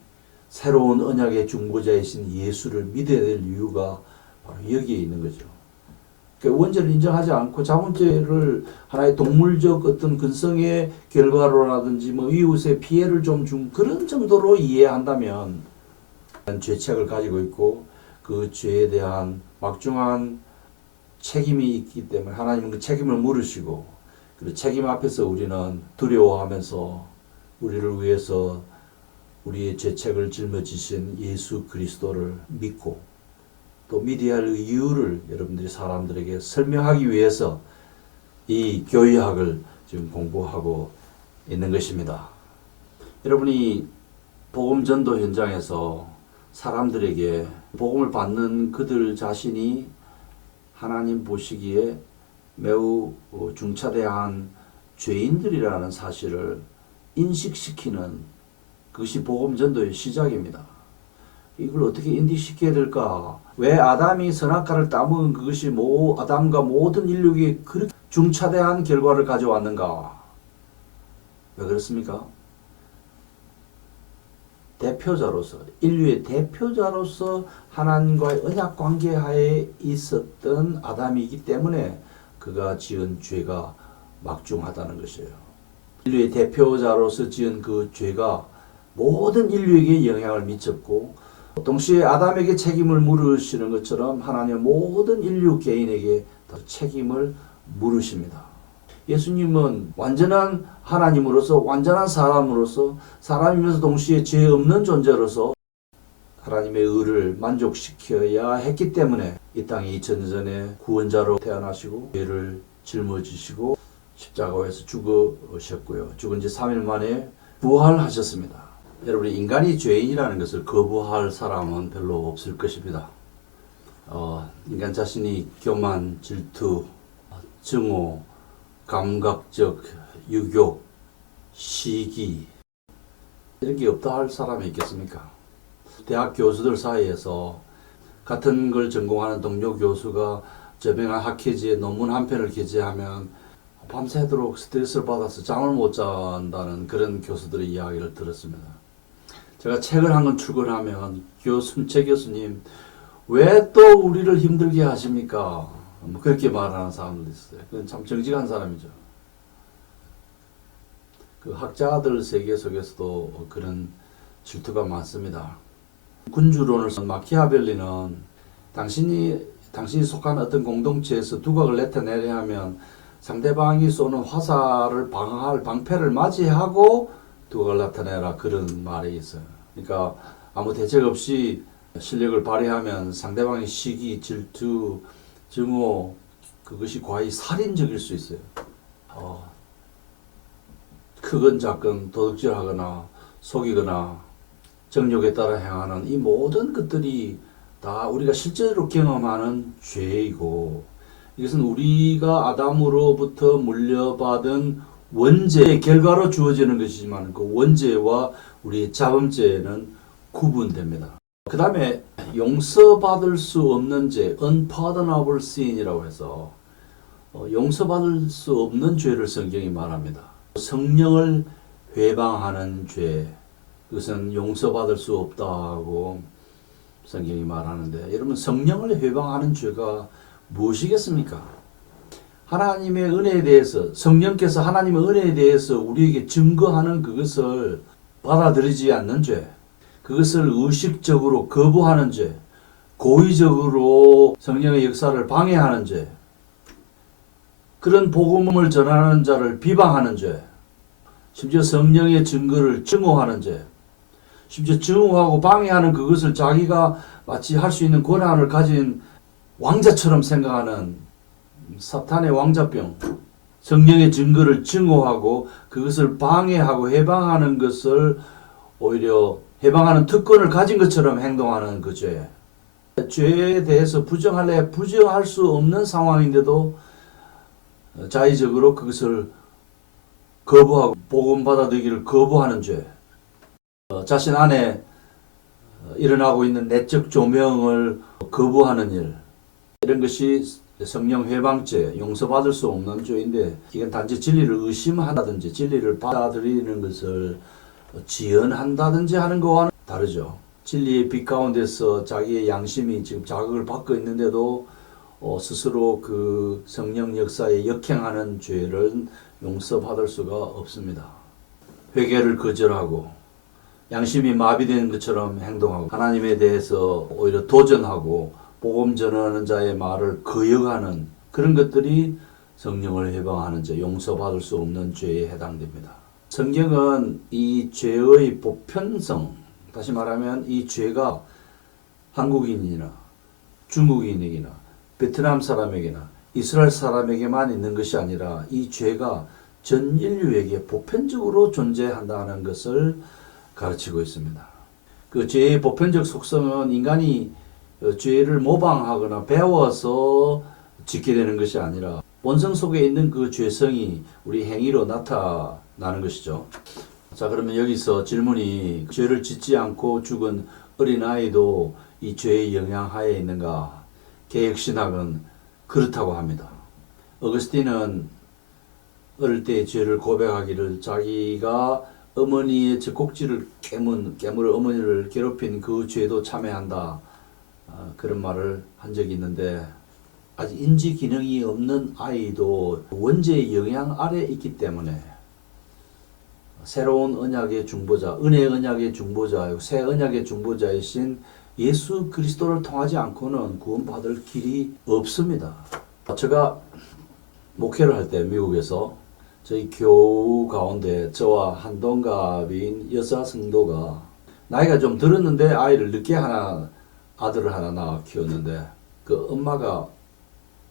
새로운 언약의 중보자이신 예수를 믿어야 될 이유가 바로 여기에 있는 거죠. 그러니까 원죄를 인정하지 않고 자범죄를 하나의 동물적 어떤 근성의 결과로라든지 뭐 이웃의 피해를 좀 준 그런 정도로 이해한다면 죄책을 가지고 있고 그 죄에 대한 막중한 책임이 있기 때문에 하나님은 그 책임을 물으시고 그 책임 앞에서 우리는 두려워하면서 우리를 위해서 우리의 죄책을 짊어지신 예수 그리스도를 믿고 또 믿어야 할 이유를 여러분들이 사람들에게 설명하기 위해서 이 교회학을 지금 공부하고 있는 것입니다. 여러분이 복음 전도 현장에서 사람들에게 복음을 받는 그들 자신이 하나님 보시기에 매우 중차대한 죄인들이라는 사실을 인식시키는 그것이 복음 전도의 시작입니다. 이걸 어떻게 인식시켜야 될까? 왜 아담이 선악과를 따먹은 그것이 아담과 모든 인류에게 그렇게 중차대한 결과를 가져왔는가? 왜 그렇습니까? 대표자로서 인류의 대표자로서 하나님과의 언약 관계하에 있었던 아담이기 때문에 그가 지은 죄가 막중하다는 것이에요. 인류의 대표자로서 지은 그 죄가 모든 인류에게 영향을 미쳤고 동시에 아담에게 책임을 물으시는 것처럼 하나님은 모든 인류 개인에게 책임을 물으십니다. 예수님은 완전한 하나님으로서 완전한 사람으로서 사람이면서 동시에 죄 없는 존재로서 하나님의 의를 만족시켜야 했기 때문에 이 땅에 2000년 전에 구원자로 태어나시고 죄를 짊어지시고 십자가에서 죽으셨고요. 죽은 지 3일 만에 부활하셨습니다. 여러분, 인간이 죄인이라는 것을 거부할 사람은 별로 없을 것입니다. 인간 자신이 교만, 질투, 증오, 감각적 유욕, 시기 이런 게 없다 할 사람이 있겠습니까? 대학 교수들 사이에서 같은 걸 전공하는 동료 교수가 저명한 학회지에 논문 한 편을 게재하면 밤새도록 스트레스를 받아서 잠을 못 잔다는 그런 교수들의 이야기를 들었습니다. 제가 책을 한 권 출간하면 최 교수님 왜 또 우리를 힘들게 하십니까? 뭐 그렇게 말하는 사람들도 있어요. 그건 참 정직한 사람이죠. 그 학자들 세계 속에서도 그런 질투가 많습니다. 군주론을 쓴 마키아벨리는 당신이 속한 어떤 공동체에서 두각을 나타내려 하면 상대방이 쏘는 화살을 방어할 방패를 맞이하고 두각을 나타내라, 그런 말이 있어요. 그러니까 아무 대책 없이 실력을 발휘하면 상대방의 시기, 질투, 증오, 그것이 과히 살인적일 수 있어요. 크건 작건 도둑질하거나 속이거나 정욕에 따라 행하는 이 모든 것들이 다 우리가 실제로 경험하는 죄이고, 이것은 우리가 아담으로부터 물려받은 원죄의 결과로 주어지는 것이지만 그 원죄와 우리의 자범죄는 구분됩니다. 그 다음에 용서받을 수 없는 죄, unpardonable sin이라고 해서 용서받을 수 없는 죄를 성경이 말합니다. 성령을 회방하는 죄, 그것은 용서받을 수 없다고 성경이 말하는데, 여러분, 성령을 회방하는 죄가 무엇이겠습니까? 하나님의 은혜에 대해서, 성령께서 하나님의 은혜에 대해서 우리에게 증거하는 그것을 받아들이지 않는 죄, 그것을 의식적으로 거부하는 죄, 고의적으로 성령의 역사를 방해하는 죄, 그런 복음을 전하는 자를 비방하는 죄, 심지어 성령의 증거를 증오하는 죄, 심지어 증오하고 방해하는 그것을 자기가 마치 할 수 있는 권한을 가진 왕자처럼 생각하는 사탄의 왕자병, 성령의 증거를 증오하고 그것을 방해하고 해방하는 것을 오히려 해방하는 특권을 가진 것처럼 행동하는 그 죄. 죄에 대해서 부정할 수 없는 상황인데도 자의적으로 그것을 거부하고 복음 받아들이기를 거부하는 죄. 자신 안에 일어나고 있는 내적 조명을 거부하는 일. 이런 것이 성령 회방죄, 용서받을 수 없는 죄인데, 이건 단지 진리를 의심한다든지 진리를 받아들이는 것을 지연한다든지 하는 것과는 다르죠. 진리의 빛 가운데서 자기의 양심이 지금 자극을 받고 있는데도 스스로 그 성령 역사에 역행하는 죄를 용서받을 수가 없습니다. 회개를 거절하고 양심이 마비되는 것처럼 행동하고 하나님에 대해서 오히려 도전하고 복음 전하는 자의 말을 거역하는 그런 것들이 성령을 해방하는 죄, 용서받을 수 없는 죄에 해당됩니다. 성경은 이 죄의 보편성, 다시 말하면 이 죄가 한국인이나 중국인에게나 베트남 사람에게나 이스라엘 사람에게만 있는 것이 아니라 이 죄가 전 인류에게 보편적으로 존재한다는 것을 가르치고 있습니다. 그 죄의 보편적 속성은 인간이 죄를 모방하거나 배워서 짓게 되는 것이 아니라 본성 속에 있는 그 죄성이 우리 행위로 나타나는 것이죠. 자, 그러면 여기서 질문이, 죄를 짓지 않고 죽은 어린아이도 이 죄의 영향하에 있는가? 개혁신학은 그렇다고 합니다. 어거스틴은 어릴 때 죄를 고백하기를 자기가 어머니의 젖꼭지를 깨물어 어머니를 괴롭힌 그 죄도 참회한다, 그런 말을 한 적이 있는데, 아직 인지 기능이 없는 아이도 원죄의 영향 아래 있기 때문에 새로운 언약의 중보자, 은혜의 언약의 중보자, 새 언약의 중보자이신 예수 그리스도를 통하지 않고는 구원받을 길이 없습니다. 제가 목회를 할 때 미국에서 저희 교우 가운데 저와 한 동갑인 여자 성도가 나이가 좀 들었는데 아이를 늦게 아들을 하나 낳아 키웠는데 그 엄마가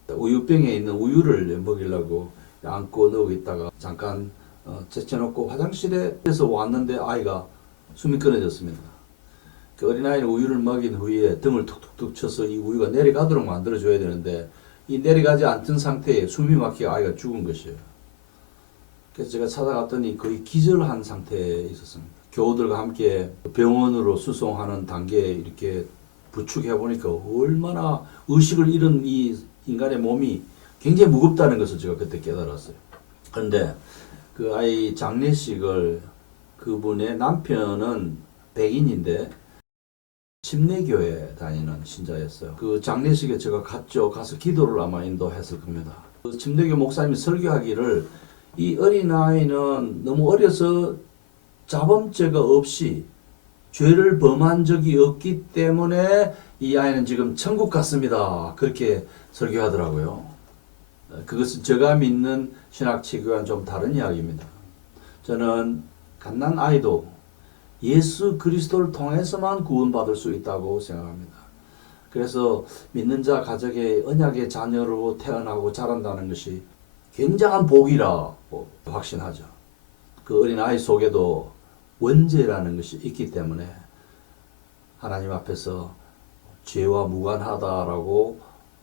우유병에 있는 우유를 먹이려고 안고 누워 있다가 잠깐 제쳐놓고 화장실에서 왔는데 아이가 숨이 끊어졌습니다. 그 어린아이는 우유를 먹인 후에 등을 툭툭툭 쳐서 이 우유가 내려가도록 만들어줘야 되는데 이 내려가지 않던 상태에 숨이 막혀 아이가 죽은 것이에요. 그래서 제가 찾아갔더니 거의 기절한 상태에 있었습니다. 교우들과 함께 병원으로 수송하는 단계에 이렇게 부축해 보니까 얼마나 의식을 잃은 이 인간의 몸이 굉장히 무겁다는 것을 제가 그때 깨달았어요. 그런데 그 아이 장례식을 그분의 남편은 백인인데 침례교회 다니는 신자였어요. 그 장례식에 제가 갔죠. 가서 기도를 아마 인도했을 겁니다. 그 침례교 목사님이 설교하기를 이 어린아이는 너무 어려서 자범죄가 없이 죄를 범한 적이 없기 때문에 이 아이는 지금 천국 갔습니다. 그렇게 설교하더라고요. 그것은 제가 믿는 신학체계와는 좀 다른 이야기입니다. 저는 갓난 아이도 예수 그리스도를 통해서만 구원받을 수 있다고 생각합니다. 그래서 믿는 자 가족의 언약의 자녀로 태어나고 자란다는 것이 굉장한 복이라고 확신하죠. 그 어린아이 속에도 원죄라는 것이 있기 때문에 하나님 앞에서 죄와 무관하다라고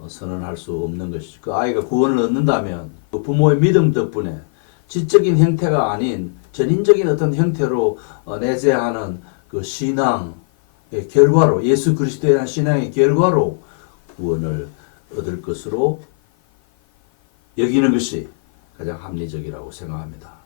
선언할 수 없는 것이죠. 그 아이가 구원을 얻는다면 그 부모의 믿음 덕분에 지적인 형태가 아닌 전인적인 어떤 형태로 내재하는 그 신앙의 결과로 예수 그리스도에 대한 신앙의 결과로 구원을 얻을 것으로 여기는 것이 가장 합리적이라고 생각합니다.